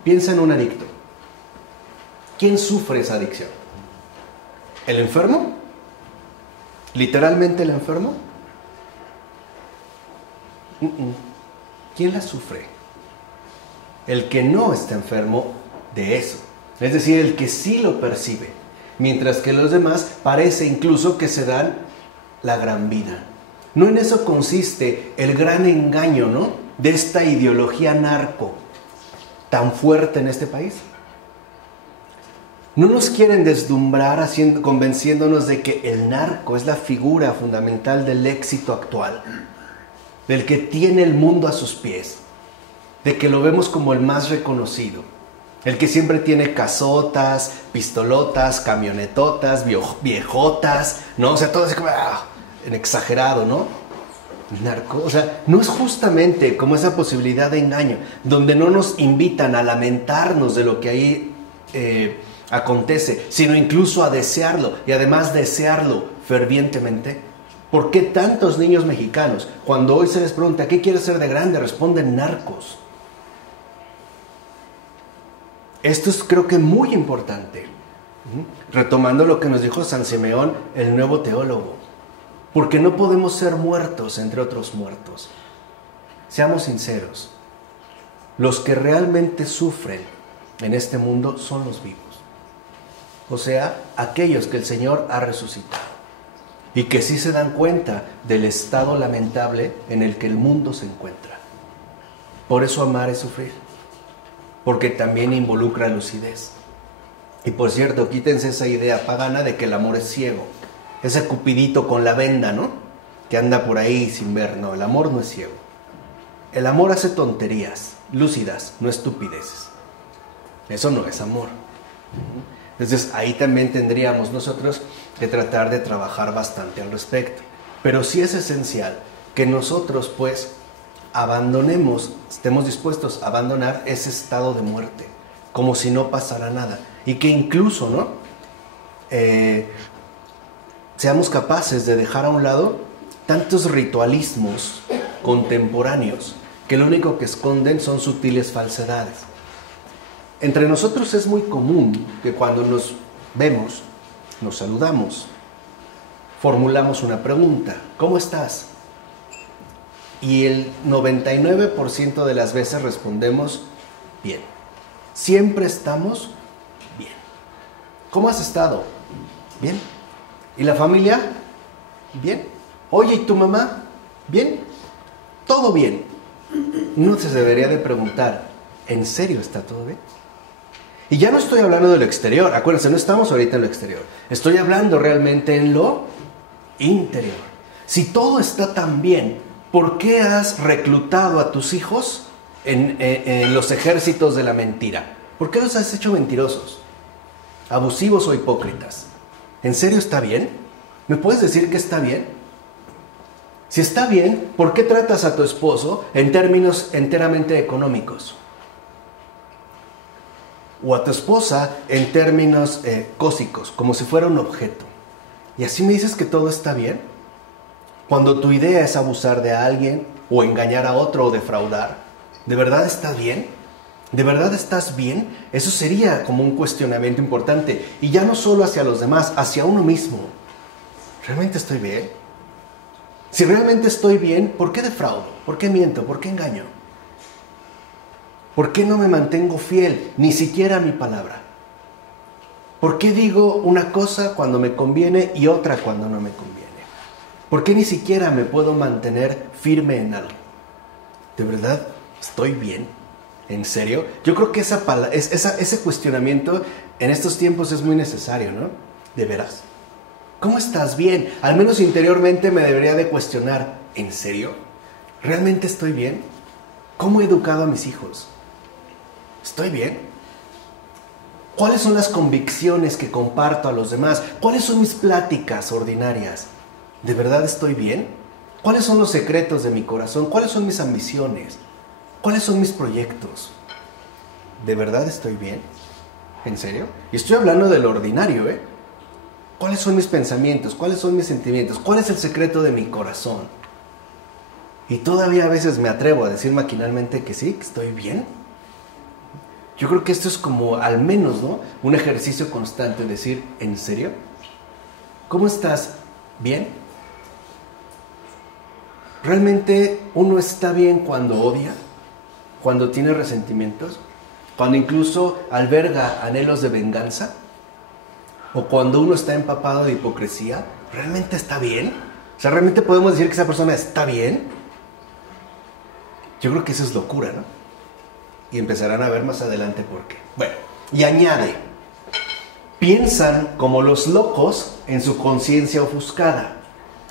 Piensa en un adicto. ¿Quién sufre esa adicción? ¿El enfermo? ¿Literalmente el enfermo? ¿Quién la sufre? El que no está enfermo de eso. Es decir, el que sí lo percibe. Mientras que los demás parece incluso que se dan la gran vida. No en eso consiste el gran engaño, ¿no?, de esta ideología narco tan fuerte en este país. No nos quieren deslumbrar convenciéndonos de que el narco es la figura fundamental del éxito actual, del que tiene el mundo a sus pies, de que lo vemos como el más reconocido, el que siempre tiene casotas, pistolotas, camionetotas, viejotas, ¿no? O sea, todo así como en exagerado, ¿no? Narco, o sea, no es justamente como esa posibilidad de engaño, donde no nos invitan a lamentarnos de lo que ahí acontece, sino incluso a desearlo, y además desearlo fervientemente. ¿Por qué tantos niños mexicanos, cuando hoy se les pregunta ¿qué quieres ser de grande?, responden narcos? Esto es, creo que, muy importante. Retomando lo que nos dijo San Simeón, el nuevo teólogo. Porque no podemos ser muertos entre otros muertos. Seamos sinceros. Los que realmente sufren en este mundo son los vivos. O sea, aquellos que el Señor ha resucitado. Y que sí se dan cuenta del estado lamentable en el que el mundo se encuentra. Por eso amar es sufrir. Porque también involucra lucidez. Y por cierto, quítense esa idea pagana de que el amor es ciego. Ese cupidito con la venda, ¿no?, que anda por ahí sin ver. No, el amor no es ciego. El amor hace tonterías lúcidas, no estupideces. Eso no es amor. Entonces ahí también tendríamos nosotros que tratar de trabajar bastante al respecto. Pero sí es esencial que nosotros pues abandonemos, estemos dispuestos a abandonar ese estado de muerte, como si no pasara nada. Y que incluso, ¿no? Seamos capaces de dejar a un lado tantos ritualismos contemporáneos que lo único que esconden son sutiles falsedades. Entre nosotros es muy común que cuando nos vemos, nos saludamos, formulamos una pregunta: ¿cómo estás? Y el 99% de las veces respondemos bien. Siempre estamos bien. ¿Cómo has estado? Bien. ¿Y la familia? Bien. Oye, ¿y tu mamá? Bien. Todo bien. No se debería de preguntar, ¿en serio está todo bien? Y ya no estoy hablando de lo exterior, acuérdense, no estamos ahorita en lo exterior. Estoy hablando realmente en lo interior. Si todo está tan bien, ¿por qué has reclutado a tus hijos en los ejércitos de la mentira? ¿Por qué los has hecho mentirosos, abusivos o hipócritas? ¿En serio está bien? ¿Me puedes decir que está bien? Si está bien, ¿por qué tratas a tu esposo en términos enteramente económicos? O a tu esposa en términos cósicos, como si fuera un objeto. ¿Y así me dices que todo está bien? Cuando tu idea es abusar de alguien, o engañar a otro, o defraudar, ¿de verdad estás bien? ¿De verdad estás bien? Eso sería como un cuestionamiento importante. Y ya no solo hacia los demás, hacia uno mismo. ¿Realmente estoy bien? Si realmente estoy bien, ¿por qué defraudo? ¿Por qué miento? ¿Por qué engaño? ¿Por qué no me mantengo fiel, ni siquiera a mi palabra? ¿Por qué digo una cosa cuando me conviene y otra cuando no me conviene? ¿Por qué ni siquiera me puedo mantener firme en algo? ¿De verdad estoy bien? ¿En serio? Yo creo que ese cuestionamiento en estos tiempos es muy necesario, ¿no? ¿De veras? ¿Cómo estás bien? Al menos interiormente me debería de cuestionar, ¿en serio? ¿Realmente estoy bien? ¿Cómo he educado a mis hijos? ¿Estoy bien? ¿Cuáles son las convicciones que comparto a los demás? ¿Cuáles son mis pláticas ordinarias? ¿De verdad estoy bien? ¿Cuáles son los secretos de mi corazón? ¿Cuáles son mis ambiciones? ¿Cuáles son mis proyectos? ¿De verdad estoy bien? ¿En serio? Y estoy hablando de lo ordinario, ¿eh? ¿Cuáles son mis pensamientos? ¿Cuáles son mis sentimientos? ¿Cuál es el secreto de mi corazón? Y todavía a veces me atrevo a decir maquinalmente que sí, que estoy bien. Yo creo que esto es como, al menos, ¿no?, un ejercicio constante, decir, ¿en serio? ¿Cómo estás? ¿Bien? ¿Realmente uno está bien cuando odia? ¿Cuando tiene resentimientos? ¿Cuando incluso alberga anhelos de venganza? ¿O cuando uno está empapado de hipocresía? ¿Realmente está bien? O sea, ¿realmente podemos decir que esa persona está bien? Yo creo que eso es locura, ¿no? Y empezarán a ver más adelante por qué. Bueno, y añade, piensan como los locos en su conciencia ofuscada,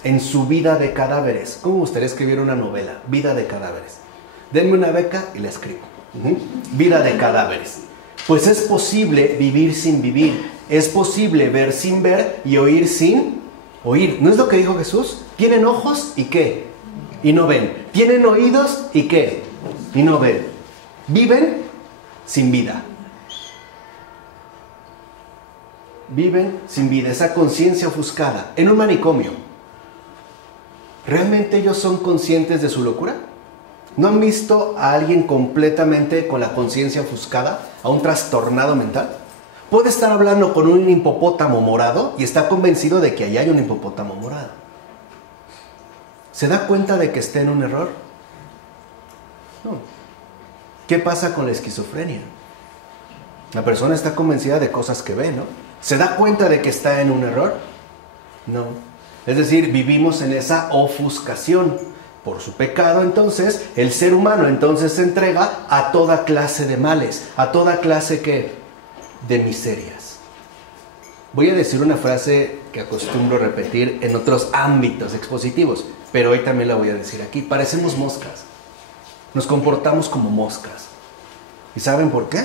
en su vida de cadáveres. ¿Cómo me gustaría escribir una novela? Vida de cadáveres. Denme una beca y la escribo. Vida de cadáveres. Pues es posible vivir sin vivir. Es posible ver sin ver y oír sin oír. ¿No es lo que dijo Jesús? ¿Tienen ojos y qué? Y no ven. ¿Tienen oídos y qué? Y no ven. Viven sin vida. Viven sin vida, esa conciencia ofuscada, en un manicomio. ¿Realmente ellos son conscientes de su locura? ¿No han visto a alguien completamente con la conciencia ofuscada, a un trastornado mental? Puede estar hablando con un hipopótamo morado y está convencido de que allá hay un hipopótamo morado. ¿Se da cuenta de que está en un error? No. ¿Qué pasa con la esquizofrenia? La persona está convencida de cosas que ve, ¿no? ¿Se da cuenta de que está en un error? No. Es decir, vivimos en esa ofuscación. Por su pecado, entonces, el ser humano entonces se entrega a toda clase de males, a toda clase de miserias. Voy a decir una frase que acostumbro repetir en otros ámbitos expositivos, pero hoy también la voy a decir aquí. Parecemos moscas. Nos comportamos como moscas. ¿Y saben por qué?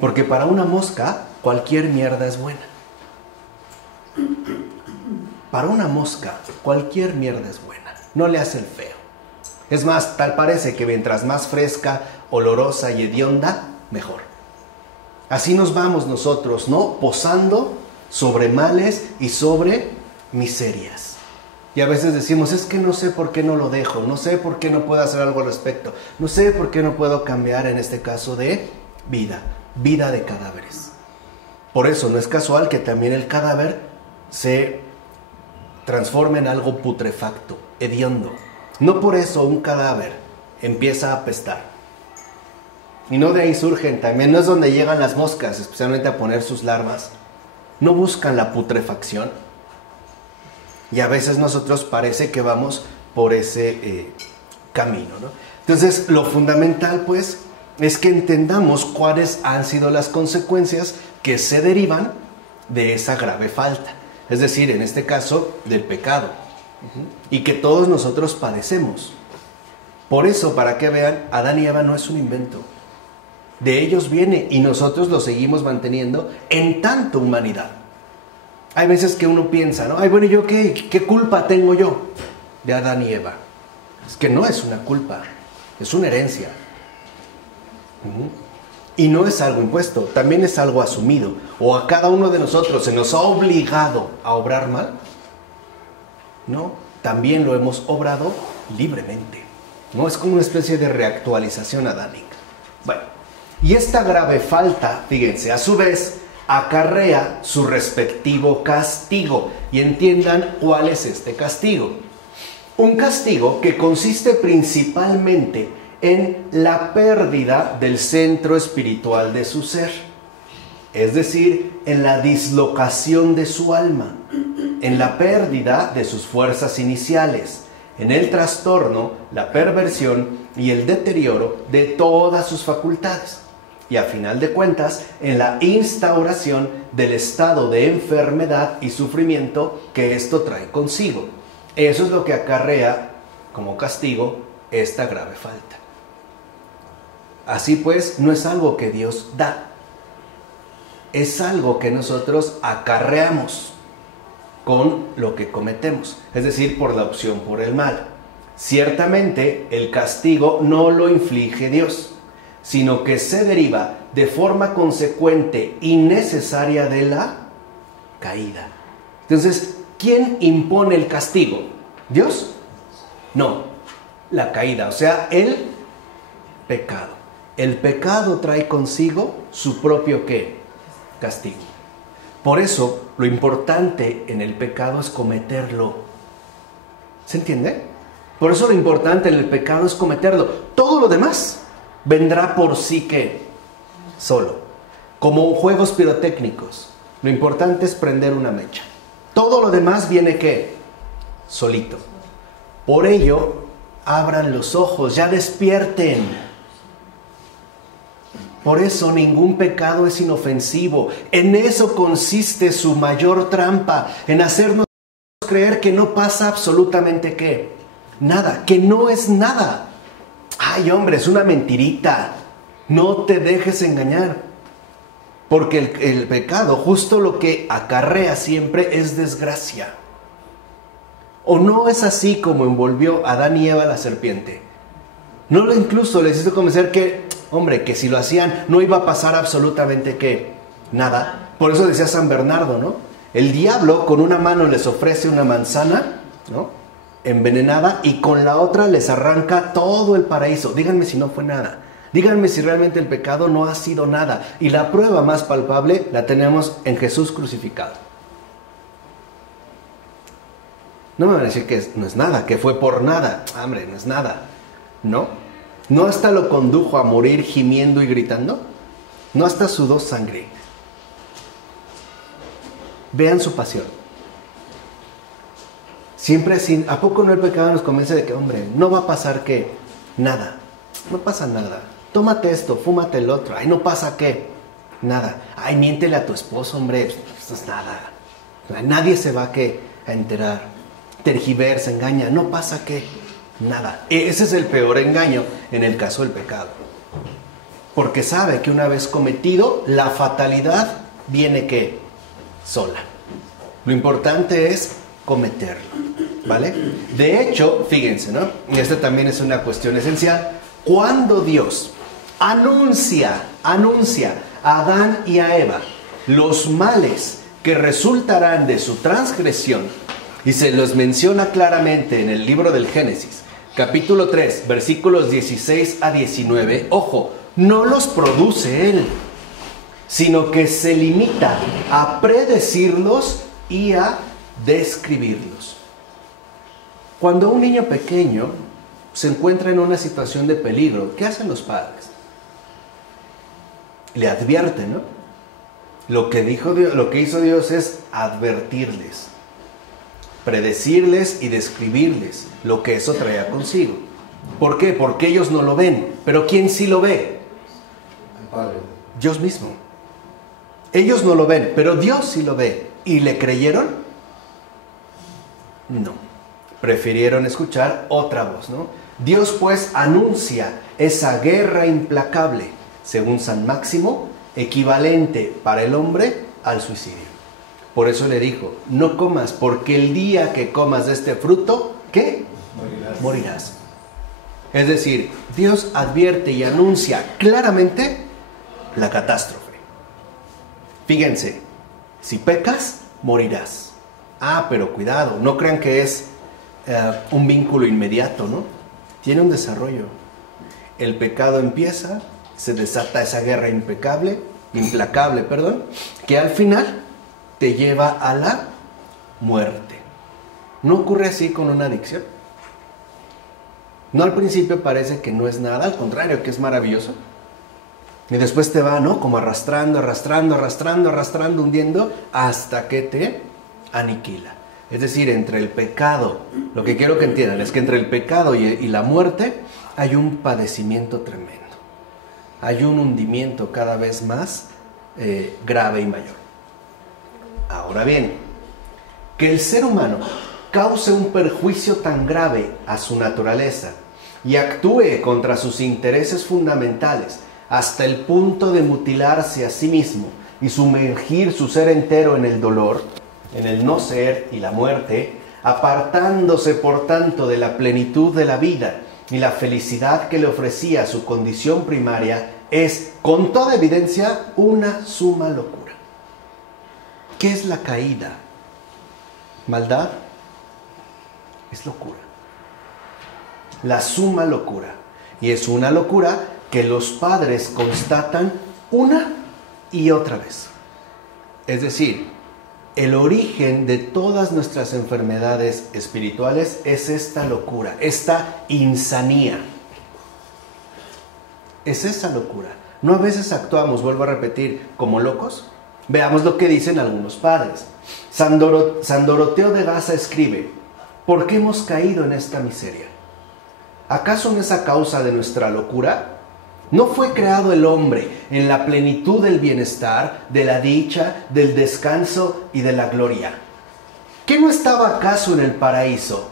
Porque para una mosca cualquier mierda es buena. Para una mosca, cualquier mierda es buena. No le hace el feo. Es más, tal parece que mientras más fresca, olorosa y hedionda, mejor. Así nos vamos nosotros, ¿no? Posando sobre males y sobre miserias. Y a veces decimos, es que no sé por qué no lo dejo, no sé por qué no puedo hacer algo al respecto, no sé por qué no puedo cambiar en este caso de vida de cadáveres. Por eso no es casual que también el cadáver se transforme en algo putrefacto, hediondo. No por eso un cadáver empieza a apestar. Y no de ahí surgen también, no es donde llegan las moscas, especialmente a poner sus larvas. No buscan la putrefacción. Y a veces nosotros parece que vamos por ese camino, ¿no? Entonces, lo fundamental, pues, es que entendamos cuáles han sido las consecuencias que se derivan de esa grave falta. Es decir, en este caso, del pecado. Y que todos nosotros padecemos. Por eso, para que vean, Adán y Eva no es un invento. De ellos viene y nosotros lo seguimos manteniendo en tanto humanidad. Hay veces que uno piensa, ¿no? Ay, bueno, ¿yo qué culpa tengo yo de Adán y Eva? Es que no es una culpa, es una herencia. Y no es algo impuesto, también es algo asumido. O a cada uno de nosotros se nos ha obligado a obrar mal. No, también lo hemos obrado libremente. No es como una especie de reactualización adánica. Bueno, y esta grave falta, fíjense, a su vez acarrea su respectivo castigo. Y entiendan cuál es este castigo. Un castigo que consiste principalmente en la pérdida del centro espiritual de su ser. Es decir, en la dislocación de su alma, en la pérdida de sus fuerzas iniciales, en el trastorno, la perversión y el deterioro de todas sus facultades. Y a final de cuentas, en la instauración del estado de enfermedad y sufrimiento que esto trae consigo. Eso es lo que acarrea como castigo esta grave falta. Así pues, no es algo que Dios da, es algo que nosotros acarreamos con lo que cometemos, es decir, por la opción por el mal. Ciertamente, el castigo no lo inflige Dios, sino que se deriva de forma consecuente y necesaria de la caída. Entonces, ¿quién impone el castigo? ¿Dios? No, la caída, o sea, el pecado. El pecado trae consigo su propio ¿qué? Castigo. Por eso, lo importante en el pecado es cometerlo. ¿Se entiende? Por eso lo importante en el pecado es cometerlo. Todo lo demás vendrá por sí que solo. Como juegos pirotécnicos. Lo importante es prender una mecha. Todo lo demás viene ¿qué? Solito. Por ello, abran los ojos, ya despierten. Por eso ningún pecado es inofensivo. En eso consiste su mayor trampa, en hacernos creer que no pasa absolutamente ¿qué? Nada, que no es nada. Ay, hombre, es una mentirita. No te dejes engañar. Porque el pecado, justo lo que acarrea siempre es desgracia. ¿O no es así como envolvió a Adán y Eva la serpiente? No lo incluso les hizo convencer que, hombre, que si lo hacían no iba a pasar absolutamente ¿qué? Nada. Por eso decía San Bernardo, ¿no? El diablo con una mano les ofrece una manzana, ¿no? Envenenada, y con la otra les arranca todo el paraíso. Díganme si no fue nada. Díganme si realmente el pecado no ha sido nada. Y la prueba más palpable la tenemos en Jesús crucificado. No me van a decir que no es nada, que fue por nada. Hombre, no es nada. ¿No? ¿No hasta lo condujo a morir gimiendo y gritando? ¿No hasta sudó sangre? Vean su pasión. Siempre sin... ¿A poco no el pecado nos convence de que, hombre, no va a pasar qué? Nada. No pasa nada. Tómate esto, fúmate el otro. Ay, no pasa qué. Nada. Ay, miéntele a tu esposo, hombre. Esto es nada. Nadie se va a enterar. Tergiversa, engaña. No pasa qué. Nada. Ese es el peor engaño en el caso del pecado. Porque sabe que una vez cometido, la fatalidad viene ¿qué? Sola. Lo importante es cometerlo, ¿vale? De hecho, fíjense, ¿no? Y esta también es una cuestión esencial. Cuando Dios anuncia a Adán y a Eva los males que resultarán de su transgresión, y se los menciona claramente en el libro del Génesis, capítulo 3, versículos 16 a 19, ojo, no los produce Él, sino que se limita a predecirlos y a describirlos. Cuando un niño pequeño se encuentra en una situación de peligro, ¿qué hacen los padres? Le advierten, ¿no? Lo que hizo Dios es advertirles, predecirles y describirles lo que eso traía consigo. ¿Por qué? Porque ellos no lo ven. ¿Pero quién sí lo ve? El Padre. Dios mismo. Ellos no lo ven, pero Dios sí lo ve. ¿Y le creyeron? No. Prefirieron escuchar otra voz, ¿no? Dios pues anuncia esa guerra implacable, según San Máximo, equivalente para el hombre al suicidio. Por eso le dijo, no comas, porque el día que comas de este fruto, ¿qué? Morirás. Es decir, Dios advierte y anuncia claramente la catástrofe. Fíjense, si pecas, morirás. Ah, pero cuidado, no crean que es un vínculo inmediato, ¿no? Tiene un desarrollo. El pecado empieza, se desata esa guerra implacable, que al final te lleva a la muerte. ¿No ocurre así con una adicción? No, al principio parece que no es nada, al contrario, que es maravilloso. Y después te va, ¿no? Como arrastrando, hundiendo, hasta que te aniquila. Es decir, entre el pecado, lo que quiero que entiendan es que entre el pecado y la muerte hay un padecimiento tremendo. Hay un hundimiento cada vez más grave y mayor. Ahora bien, que el ser humano cause un perjuicio tan grave a su naturaleza y actúe contra sus intereses fundamentales hasta el punto de mutilarse a sí mismo y sumergir su ser entero en el dolor, en el no ser y la muerte, apartándose por tanto de la plenitud de la vida y la felicidad que le ofrecía su condición primaria, es con toda evidencia una suma locura. ¿Qué es la caída? ¿Maldad? Es locura. La suma locura. Y es una locura que los padres constatan una y otra vez. Es decir, el origen de todas nuestras enfermedades espirituales es esta locura, esta insanía. Es esa locura. ¿No a veces actuamos, vuelvo a repetir, como locos? Veamos lo que dicen algunos padres. San Doroteo de Gaza escribe: ¿por qué hemos caído en esta miseria? ¿Acaso no es a causa de nuestra locura? ¿No fue creado el hombre en la plenitud del bienestar, de la dicha, del descanso y de la gloria? ¿Qué no estaba acaso en el paraíso?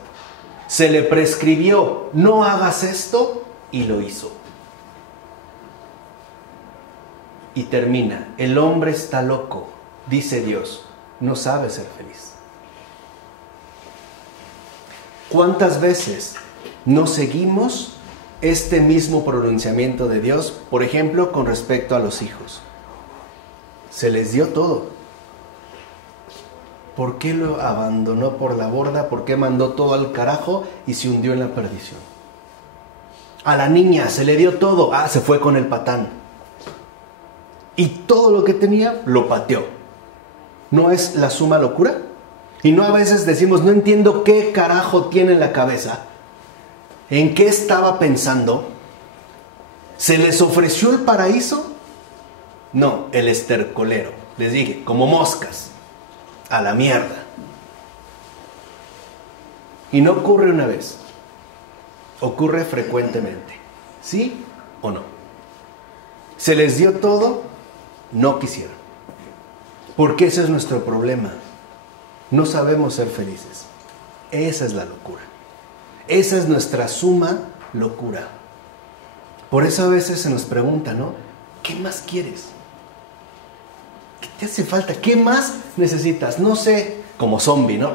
Se le prescribió: no hagas esto, y lo hizo. Y termina: el hombre está loco, dice Dios, no sabe ser feliz. ¿Cuántas veces no seguimos este mismo pronunciamiento de Dios, por ejemplo, con respecto a los hijos? Se les dio todo. ¿Por qué lo abandonó por la borda? ¿Por qué mandó todo al carajo y se hundió en la perdición? A la niña se le dio todo. Ah, se fue con el patán. Y todo lo que tenía lo pateó. ¿No es la suma locura? Y no a veces decimos, no entiendo qué carajo tiene en la cabeza. ¿En qué estaba pensando? ¿Se les ofreció el paraíso? No, el estercolero. Les dije, como moscas, a la mierda. Y no ocurre una vez, ocurre frecuentemente. ¿Sí o no? ¿Se les dio todo? No quisieron. Porque ese es nuestro problema. No sabemos ser felices. Esa es la locura. Esa es nuestra suma locura. Por eso a veces se nos pregunta, ¿no? ¿Qué más quieres? Te hace falta. ¿Qué más necesitas? No sé, como zombie, ¿no?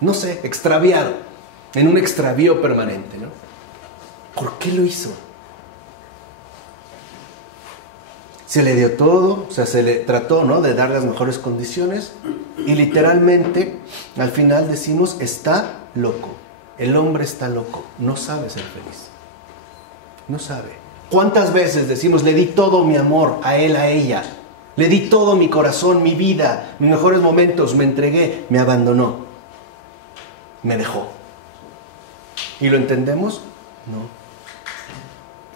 No sé, extraviado, en un extravío permanente, ¿no? ¿Por qué lo hizo? Se le dio todo, o sea, se le trató, ¿no?, de dar las mejores condiciones y literalmente al final decimos, está loco. El hombre está loco, no sabe ser feliz. No sabe. ¿Cuántas veces decimos, le di todo mi amor a él, a ella? Le di todo mi corazón, mi vida, mis mejores momentos, me entregué, me abandonó, me dejó. ¿Y lo entendemos? No.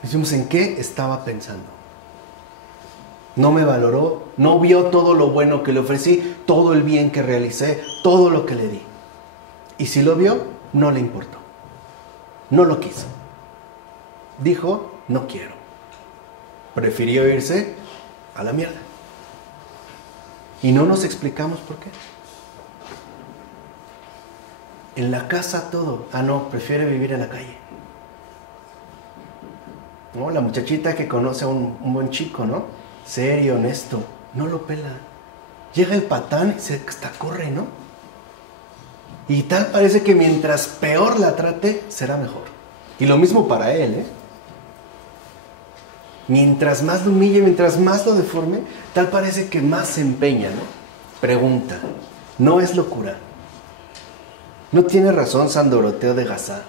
Decimos, ¿en qué estaba pensando? No me valoró, no vio todo lo bueno que le ofrecí, todo el bien que realicé, todo lo que le di. Y si lo vio, no le importó. No lo quiso. Dijo, no quiero. Prefirió irse a la mierda. Y no nos explicamos por qué. En la casa todo. Ah, no, prefiere vivir en la calle. ¿No? La muchachita que conoce a un buen chico, ¿no? Serio, honesto. No lo pela. Llega el patán y se hasta corre, ¿no? Y tal parece que mientras peor la trate, será mejor. Y lo mismo para él, ¿eh? Mientras más lo humille, mientras más lo deforme, tal parece que más se empeña, ¿no? Pregunta. No es locura. No tiene razón San Doroteo de Gazá.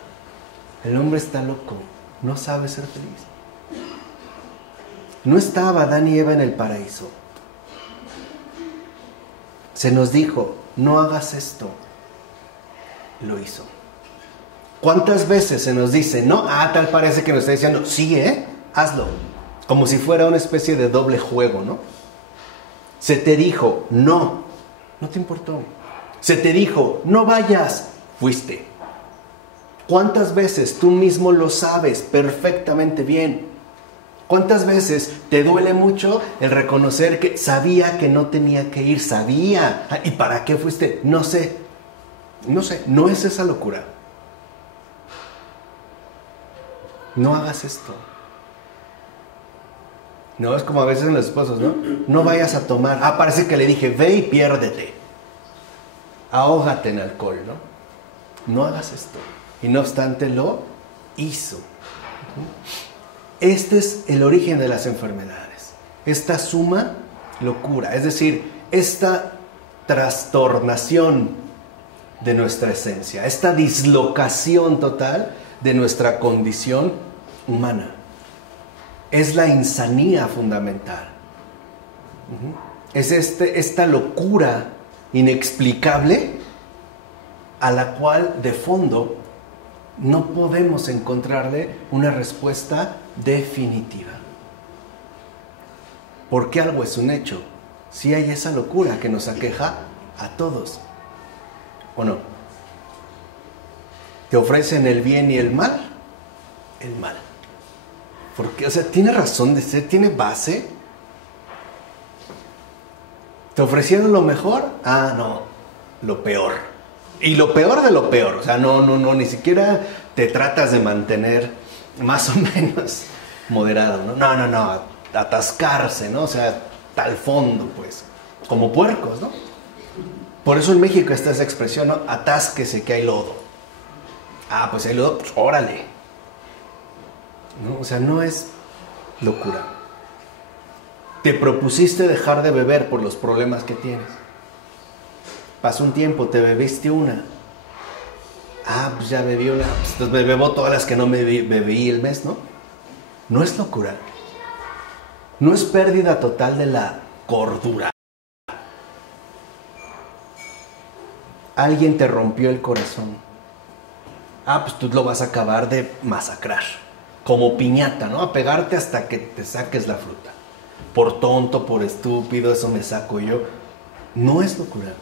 El hombre está loco. No sabe ser feliz. No estaba Adán y Eva en el paraíso. Se nos dijo, no hagas esto. Lo hizo. ¿Cuántas veces se nos dice, no? Ah, tal parece que nos está diciendo, sí, hazlo. Como si fuera una especie de doble juego, ¿no? Se te dijo, no te importó. Se te dijo, no vayas, fuiste. ¿Cuántas veces tú mismo lo sabes perfectamente bien? ¿Cuántas veces te duele mucho el reconocer que sabía que no tenía que ir? Sabía. ¿Y para qué fuiste? No sé, no es esa locura. No hagas esto. No, es como a veces en los esposos, ¿no? No vayas a tomar. Ah, parece que le dije, ve y piérdete. Ahógate en alcohol, ¿no? No hagas esto. Y no obstante lo hizo. Este es el origen de las enfermedades. Esta suma locura, es decir, esta trastornación de nuestra esencia, esta dislocación total de nuestra condición humana. Es la insanía fundamental. Es esta locura inexplicable a la cual de fondo no podemos encontrarle una respuesta definitiva. Porque algo es un hecho. Sí hay esa locura que nos aqueja a todos. ¿O no? ¿Te ofrecen el bien y el mal? El mal. Porque, o sea, tiene razón de ser, tiene base. ¿Te ofrecieron lo mejor? Ah, no, lo peor. Y lo peor de lo peor. O sea, no, ni siquiera te tratas de mantener más o menos moderado, ¿no? No, atascarse, ¿no? O sea, tal fondo, pues. Como puercos, ¿no? Por eso en México está esa expresión, ¿no? Atásquese que hay lodo. Ah, pues hay lodo, pues órale. ¿No? O sea, no es locura. Te propusiste dejar de beber por los problemas que tienes. Pasó un tiempo, te bebiste una. Ah, pues ya bebí una. Pues entonces me bebo todas las que no me bebí el mes, ¿no? No es locura. No es pérdida total de la cordura. Alguien te rompió el corazón. Ah, pues tú lo vas a acabar de masacrar. Como piñata, ¿no? A pegarte hasta que te saques la fruta. Por tonto, por estúpido, eso me saco yo. No es locura.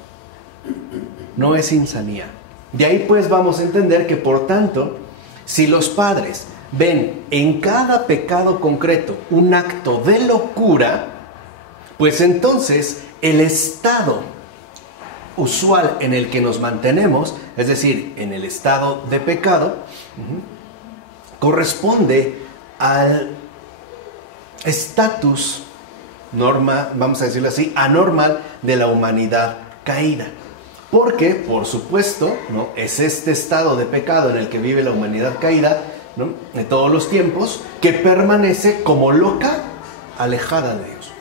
No es insanía. De ahí pues vamos a entender que por tanto, si los padres ven en cada pecado concreto un acto de locura, pues entonces el estado usual en el que nos mantenemos, es decir, en el estado de pecado, corresponde al estatus norma, vamos a decirlo así, anormal de la humanidad caída. Porque, por supuesto, ¿no?, es este estado de pecado en el que vive la humanidad caída, ¿no?, de todos los tiempos, que permanece como loca, alejada de Dios.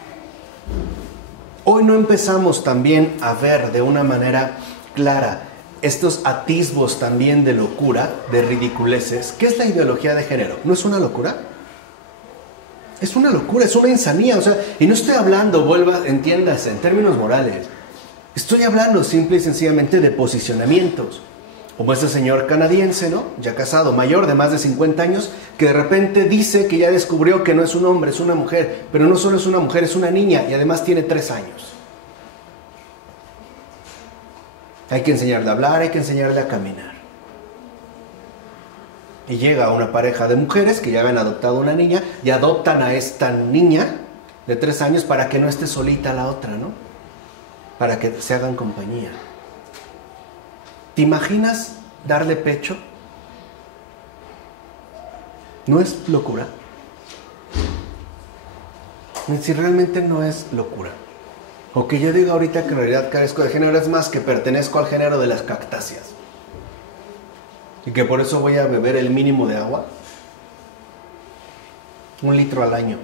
Hoy no empezamos también a ver de una manera clara estos atisbos también de locura, de ridiculeces. ¿Qué es la ideología de género? ¿No es una locura? Es una locura, es una insanía. O sea, y no estoy hablando, entiéndase, en términos morales. Estoy hablando simple y sencillamente de posicionamientos. Como ese señor canadiense, ¿no?, ya casado, mayor de más de 50 años, que de repente dice que ya descubrió que no es un hombre, es una mujer. Pero no solo es una mujer, es una niña y además tiene 3 años. Hay que enseñarle a hablar, hay que enseñarle a caminar. Y llega una pareja de mujeres que ya habían adoptado una niña y adoptan a esta niña de 3 años para que no esté solita la otra, ¿no? Para que se hagan compañía. ¿Te imaginas darle pecho? ¿No es locura? Si realmente no es locura. O que yo diga ahorita que en realidad carezco de género, es más que pertenezco al género de las cactáceas. Y que por eso voy a beber el mínimo de agua. 1 litro al año.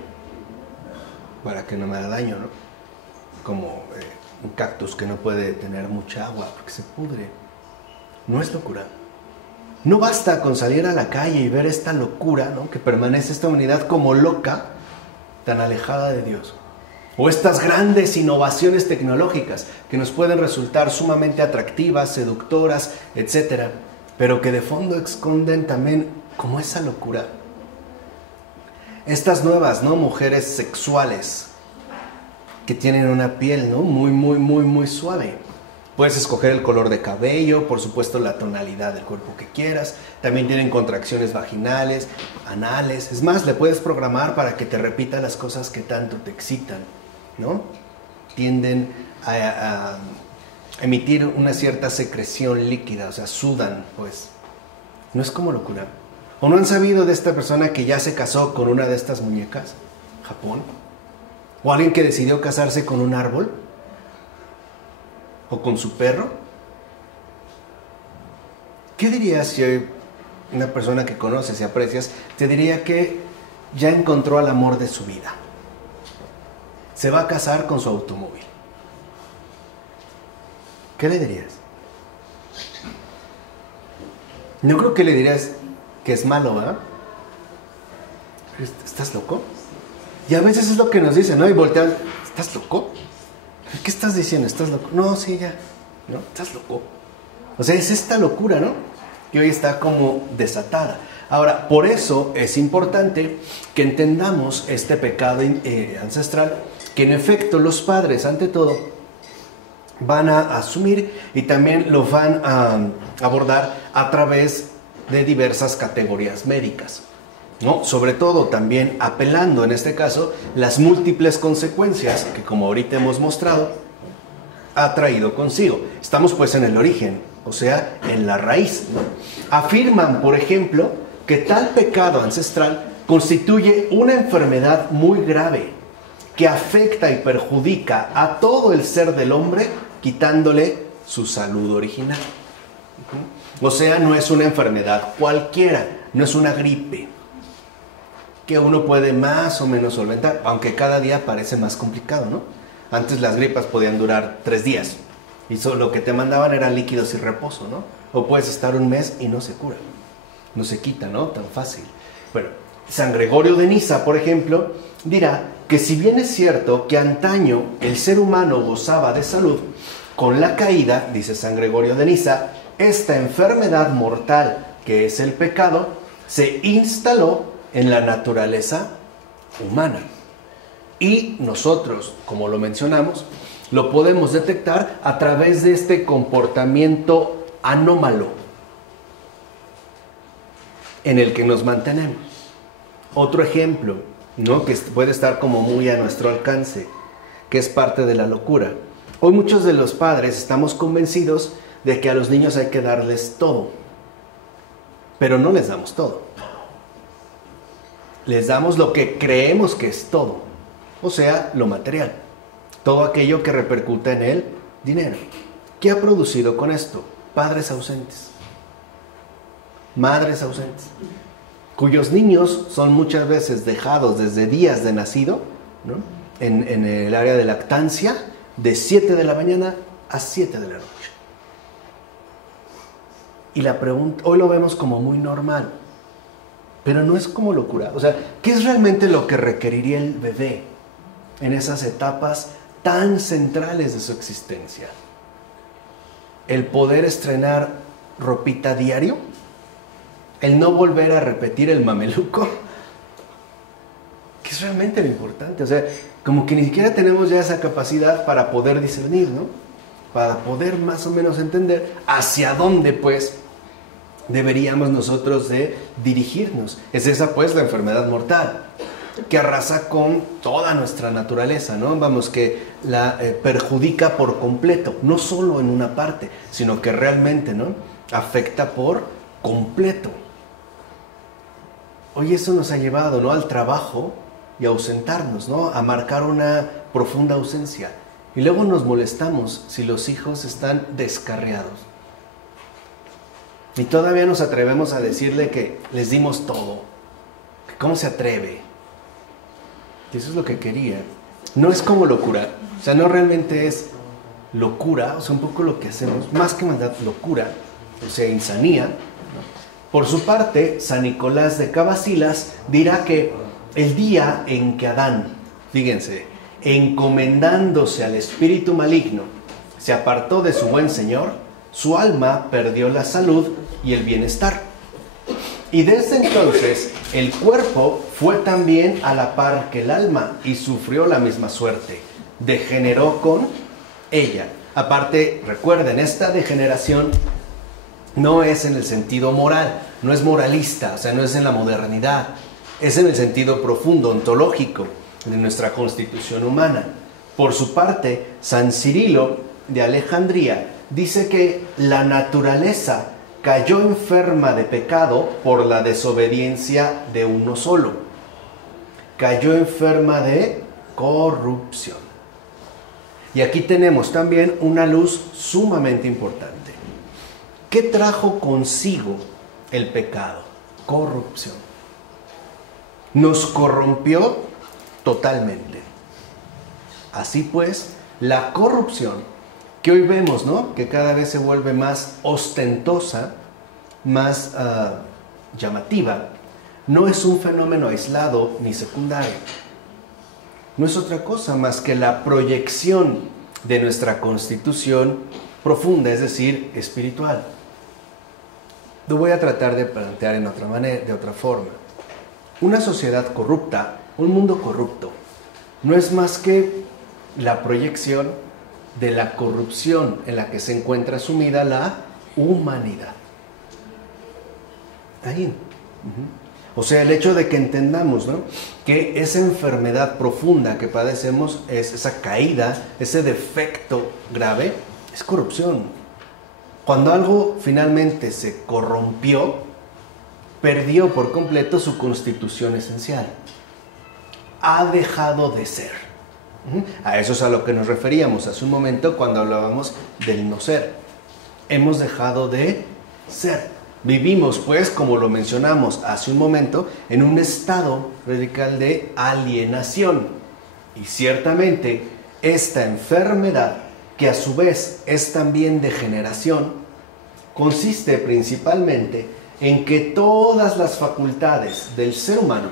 Para que no me haga daño, ¿no? Como un cactus que no puede tener mucha agua porque se pudre. No es locura. No basta con salir a la calle y ver esta locura, ¿no?, que permanece esta humanidad como loca, tan alejada de Dios. O estas grandes innovaciones tecnológicas que nos pueden resultar sumamente atractivas, seductoras, etc. Pero que de fondo esconden también como esa locura. Estas nuevas, ¿no?, mujeres sexuales que tienen una piel, ¿no?, muy suave. Puedes escoger el color de cabello, por supuesto la tonalidad del cuerpo que quieras. También tienen contracciones vaginales, anales. Es más, le puedes programar para que te repita las cosas que tanto te excitan, ¿no? Tienden a emitir una cierta secreción líquida, o sea, sudan, pues. ¿No es como locura? ¿O no han sabido de esta persona que ya se casó con una de estas muñecas? ¿Japón? ¿O alguien que decidió casarse con un árbol? ¿O con su perro? ¿Qué dirías si hoy una persona que conoces y aprecias te diría que ya encontró al amor de su vida? Se va a casar con su automóvil. ¿Qué le dirías? No creo que le dirías que es malo, ¿verdad? ¿Estás loco? Y a veces es lo que nos dicen, ¿no? Y voltean, ¿estás loco? ¿Qué estás diciendo? ¿Estás loco? No, sí, ya. ¿No? ¿Estás loco? O sea, es esta locura, ¿no?, que hoy está como desatada. Ahora, por eso es importante que entendamos este pecado ancestral, que en efecto los padres, ante todo, van a asumir y también lo van a abordar a través de diversas categorías médicas, ¿no? Sobre todo también apelando, en este caso, las múltiples consecuencias que, como ahorita hemos mostrado, ha traído consigo. Estamos pues en el origen, o sea, en la raíz, ¿no? Afirman, por ejemplo, que tal pecado ancestral constituye una enfermedad muy grave que afecta y perjudica a todo el ser del hombre, quitándole su salud original. O sea, no es una enfermedad cualquiera, no es una gripe que uno puede más o menos solventar, aunque cada día parece más complicado, ¿no? Antes las gripas podían durar 3 días y solo lo que te mandaban eran líquidos y reposo, ¿no? O puedes estar 1 mes y no se cura, no se quita, ¿no? Tan fácil. Bueno, San Gregorio de Niza, por ejemplo, dirá que si bien es cierto que antaño el ser humano gozaba de salud, con la caída, dice San Gregorio de Niza, esta enfermedad mortal que es el pecado se instaló en la naturaleza humana. Y nosotros, como lo mencionamos, lo podemos detectar a través de este comportamiento anómalo en el que nos mantenemos. Otro ejemplo, ¿no?, que puede estar como muy a nuestro alcance, que es parte de la locura. Hoy muchos de los padres estamos convencidos de que a los niños hay que darles todo, pero no les damos todo. Les damos lo que creemos que es todo. o sea, lo material, todo aquello que repercuta en el dinero. ¿Qué ha producido con esto? Padres ausentes, madres ausentes, cuyos niños son muchas veces dejados desde días de nacido, ¿no?, en el área de lactancia, de 7 de la mañana a 7 de la noche. Y la pregunta, hoy lo vemos como muy normal, pero no es como locura. O sea, ¿qué es realmente lo que requeriría el bebé en esas etapas tan centrales de su existencia? ¿El poder estrenar ropita diario? ¿El no volver a repetir el mameluco? ¿Qué es realmente lo importante? O sea, como que ni siquiera tenemos ya esa capacidad para poder discernir, ¿no? Para poder más o menos entender hacia dónde, pues, deberíamos nosotros de dirigirnos. Es esa, pues, la enfermedad mortal que arrasa con toda nuestra naturaleza, ¿no? Vamos, que la perjudica por completo, no solo en una parte, sino que realmente, ¿no?, afecta por completo. Hoy eso nos ha llevado, ¿no?, al trabajo y a ausentarnos, ¿no?, a marcar una profunda ausencia. Y luego nos molestamos si los hijos están descarriados. Y todavía nos atrevemos a decirle que les dimos todo. ¿Cómo se atreve? Y eso es lo que quería. No es como locura. O sea, no realmente es locura. O sea, un poco lo que hacemos, más que maldad, locura. O sea, insanía. Por su parte, San Nicolás de Cabasilas dirá que el día en que Adán, fíjense, encomendándose al espíritu maligno, se apartó de su buen Señor, su alma perdió la salud y el bienestar. Y desde entonces el cuerpo fue también a la par que el alma y sufrió la misma suerte. Degeneró con ella. Aparte, recuerden, esta degeneración no es en el sentido moral, no es moralista, o sea, no es en la modernidad, es en el sentido profundo, ontológico de nuestra constitución humana. Por su parte, San Cirilo de Alejandría dice que la naturaleza cayó enferma de pecado por la desobediencia de uno solo. Cayó enferma de corrupción. Y aquí tenemos también una luz sumamente importante. ¿Qué trajo consigo el pecado? Corrupción. Nos corrompió totalmente. Así pues, la corrupción que hoy vemos, ¿no?, que cada vez se vuelve más ostentosa, más llamativa, no es un fenómeno aislado ni secundario. No es otra cosa más que la proyección de nuestra constitución profunda, es decir, espiritual. Lo voy a tratar de plantear en otra manera, de otra forma. Una sociedad corrupta, un mundo corrupto, no es más que la proyección de la corrupción en la que se encuentra sumida la humanidad. Ahí. O sea, el hecho de que entendamos, ¿no?, que esa enfermedad profunda que padecemos es esa caída, ese defecto grave, es corrupción. Cuando algo finalmente se corrompió, perdió por completo su constitución esencial. Ha dejado de ser. A eso es a lo que nos referíamos hace un momento cuando hablábamos del no ser. Hemos dejado de ser. Vivimos, pues, como lo mencionamos hace un momento, en un estado radical de alienación. Y ciertamente, esta enfermedad, que a su vez es también degeneración, consiste principalmente en que todas las facultades del ser humano,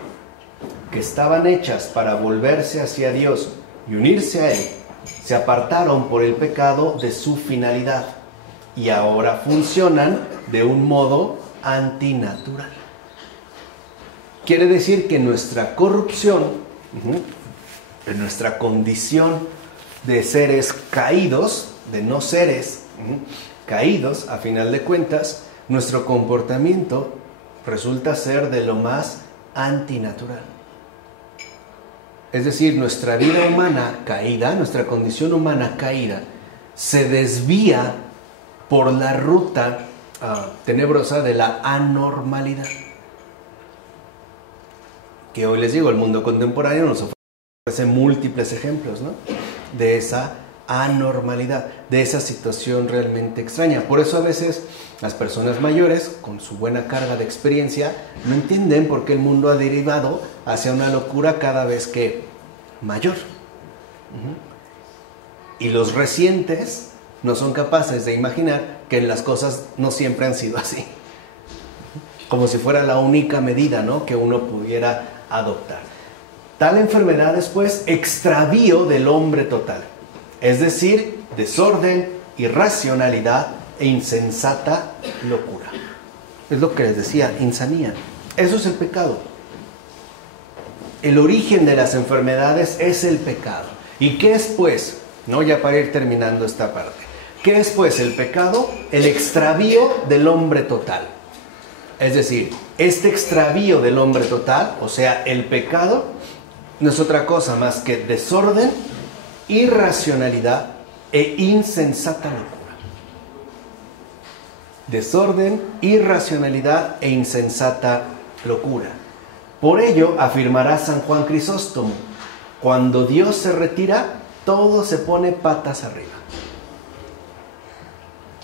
que estaban hechas para volverse hacia Dios y unirse a Él, se apartaron por el pecado de su finalidad y ahora funcionan de un modo antinatural. Quiere decir que nuestra corrupción, en nuestra condición de seres caídos, de no seres caídos, a final de cuentas, nuestro comportamiento resulta ser de lo más antinatural. Es decir, nuestra vida humana caída, nuestra condición humana caída, se desvía por la ruta tenebrosa de la anormalidad. Que hoy les digo, el mundo contemporáneo nos ofrece Hace múltiples ejemplos, ¿no? De esa anormalidad, de esa situación realmente extraña. Por eso a veces las personas mayores, con su buena carga de experiencia, no entienden por qué el mundo ha derivado hacia una locura cada vez que mayor. Y los recientes no son capaces de imaginar que las cosas no siempre han sido así. Como si fuera la única medida, ¿no?, que uno pudiera adoptar. Tal enfermedad es, pues, extravío del hombre total. Es decir, desorden, irracionalidad e insensata locura. Es lo que les decía, insanía. Eso es el pecado. El origen de las enfermedades es el pecado. ¿Y qué es, pues? No, ya para ir terminando esta parte. ¿Qué es, pues, el pecado? El extravío del hombre total. Es decir, este extravío del hombre total, o sea, el pecado, no es otra cosa más que desorden, irracionalidad e insensata locura. Desorden, irracionalidad e insensata locura. Por ello afirmará San Juan Crisóstomo: cuando Dios se retira, todo se pone patas arriba.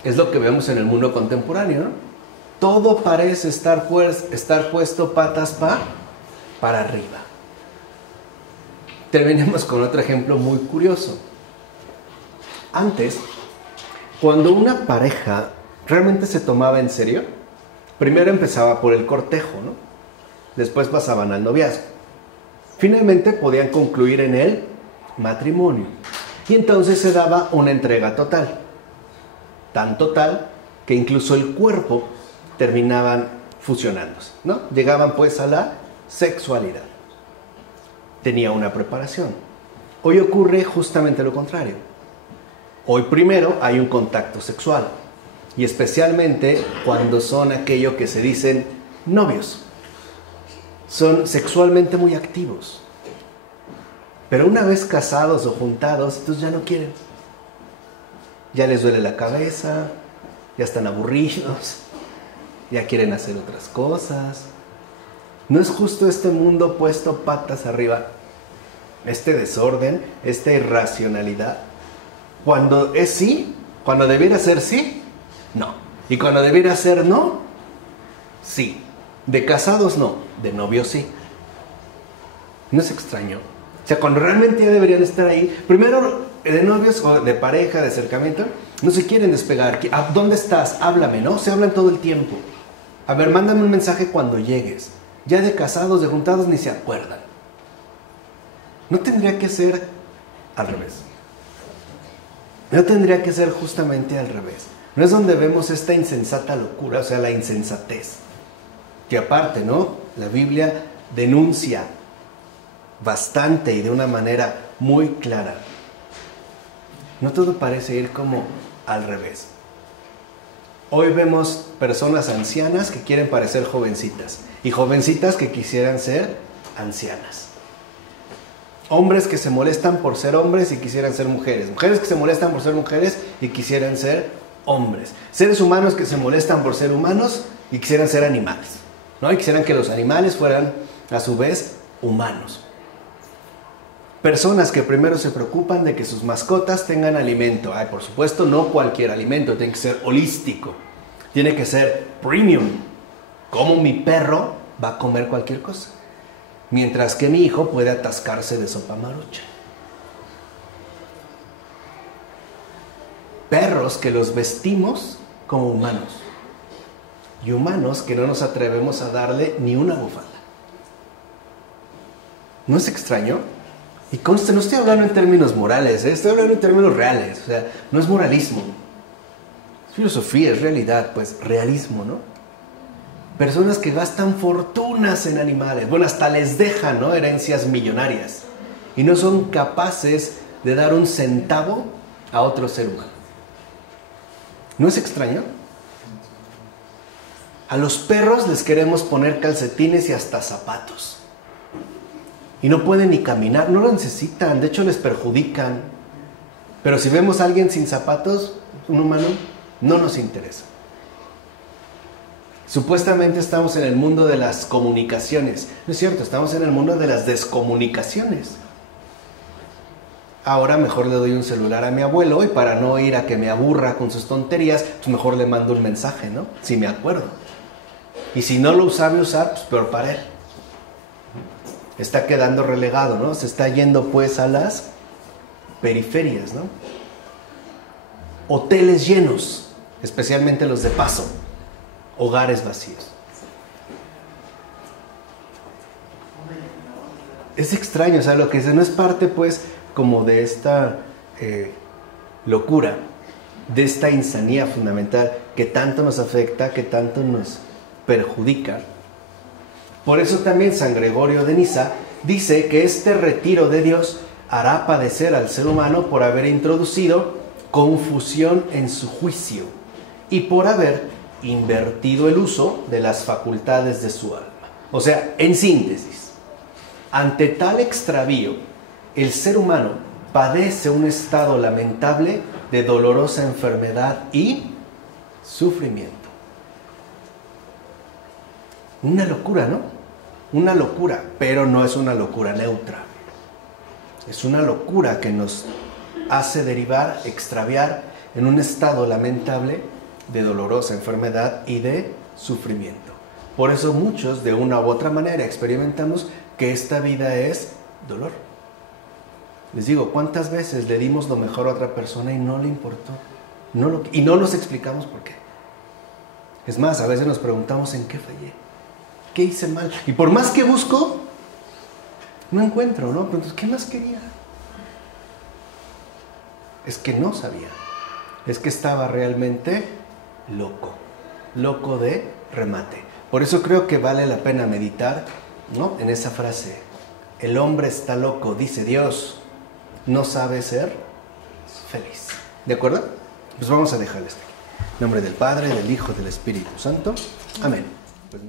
Es lo que vemos en el mundo contemporáneo, ¿no? Todo parece estar puesto patas para arriba. Terminemos con otro ejemplo muy curioso. Antes, cuando una pareja realmente se tomaba en serio, primero empezaba por el cortejo, ¿no? Después pasaban al noviazgo. Finalmente podían concluir en el matrimonio. Y entonces se daba una entrega total. Tan total que incluso el cuerpo terminaban fusionándose, ¿no? Llegaban pues a la sexualidad. Tenía una preparación. Hoy ocurre justamente lo contrario. Hoy primero hay un contacto sexual, y especialmente cuando son aquello que se dicen novios. Son sexualmente muy activos. Pero una vez casados o juntados, entonces ya no quieren. Ya les duele la cabeza, ya están aburridos, ya quieren hacer otras cosas. ¿No es justo este mundo puesto patas arriba? Este desorden, esta irracionalidad. Cuando es sí, cuando debiera ser sí, no. Y cuando debiera ser no, sí. De casados no, de novios sí. ¿No es extraño? O sea, cuando realmente ya deberían estar ahí, primero de novios o de pareja, de acercamiento, no se quieren despegar. ¿Dónde estás? Háblame, ¿no? Se hablan todo el tiempo. A ver, mándame un mensaje cuando llegues. Ya de casados, de juntados, ni se acuerdan. ¿No tendría que ser al revés? No tendría que ser justamente al revés. No es donde vemos esta insensata locura, o sea, la insensatez. Que aparte, ¿no?, la Biblia denuncia bastante y de una manera muy clara. No todo parece ir como al revés. Hoy vemos personas ancianas que quieren parecer jovencitas y jovencitas que quisieran ser ancianas. Hombres que se molestan por ser hombres y quisieran ser mujeres. Mujeres que se molestan por ser mujeres y quisieran ser hombres. Seres humanos que se molestan por ser humanos y quisieran ser animales, ¿no? Y quisieran que los animales fueran a su vez humanos. Personas que primero se preocupan de que sus mascotas tengan alimento. Ay, por supuesto, no cualquier alimento, tiene que ser holístico. Tiene que ser premium. Como mi perro va a comer cualquier cosa, mientras que mi hijo puede atascarse de sopa marucha. Perros que los vestimos como humanos, y humanos que no nos atrevemos a darle ni una bufanda. ¿No es extraño? Y conste, no estoy hablando en términos morales, estoy hablando en términos reales. O sea, no es moralismo. Es filosofía, es realidad, pues realismo, ¿no? Personas que gastan fortunas en animales. Bueno, hasta les dejan, ¿no?, herencias millonarias. Y no son capaces de dar un centavo a otro ser humano. ¿No es extraño? A los perros les queremos poner calcetines y hasta zapatos. Y no pueden ni caminar, no lo necesitan, de hecho les perjudican. Pero si vemos a alguien sin zapatos, un humano, no nos interesa. Supuestamente estamos en el mundo de las comunicaciones. No es cierto, estamos en el mundo de las descomunicaciones. ahora mejor le doy un celular a mi abuelo y para no ir a que me aburra con sus tonterías, pues mejor le mando un mensaje, ¿no? Si me acuerdo. Y si no lo sabe usar, pues peor para él. Está quedando relegado, ¿no? Se está yendo pues a las periferias, ¿no? Hoteles llenos, especialmente los de paso, hogares vacíos. Es extraño, o sea, lo que dice no es parte pues como de esta locura, de esta insanía fundamental que tanto nos afecta, que tanto nos perjudica. Por eso también San Gregorio de Niza dice que este retiro de Dios hará padecer al ser humano por haber introducido confusión en su juicio y por haber invertido el uso de las facultades de su alma. O sea, en síntesis, ante tal extravío, el ser humano padece un estado lamentable de dolorosa enfermedad y sufrimiento. Una locura, ¿no? Una locura, pero no es una locura neutra. Es una locura que nos hace derivar, extraviar en un estado lamentable de dolorosa enfermedad y de sufrimiento. Por eso muchos, de una u otra manera, experimentamos que esta vida es dolor. Les digo, ¿cuántas veces le dimos lo mejor a otra persona y no le importó? Y no nos explicamos por qué. Es más, a veces nos preguntamos en qué fallé, qué hice mal. Y por más que busco, no encuentro, ¿no? Pero entonces, ¿qué más quería? Es que no sabía. Es que estaba realmente loco de remate. Por eso creo que vale la pena meditar, ¿no? En esa frase, el hombre está loco, dice Dios, no sabe ser feliz. ¿De acuerdo? Pues vamos a dejarles aquí. En nombre del Padre, del Hijo, del Espíritu Santo. Amén. Pues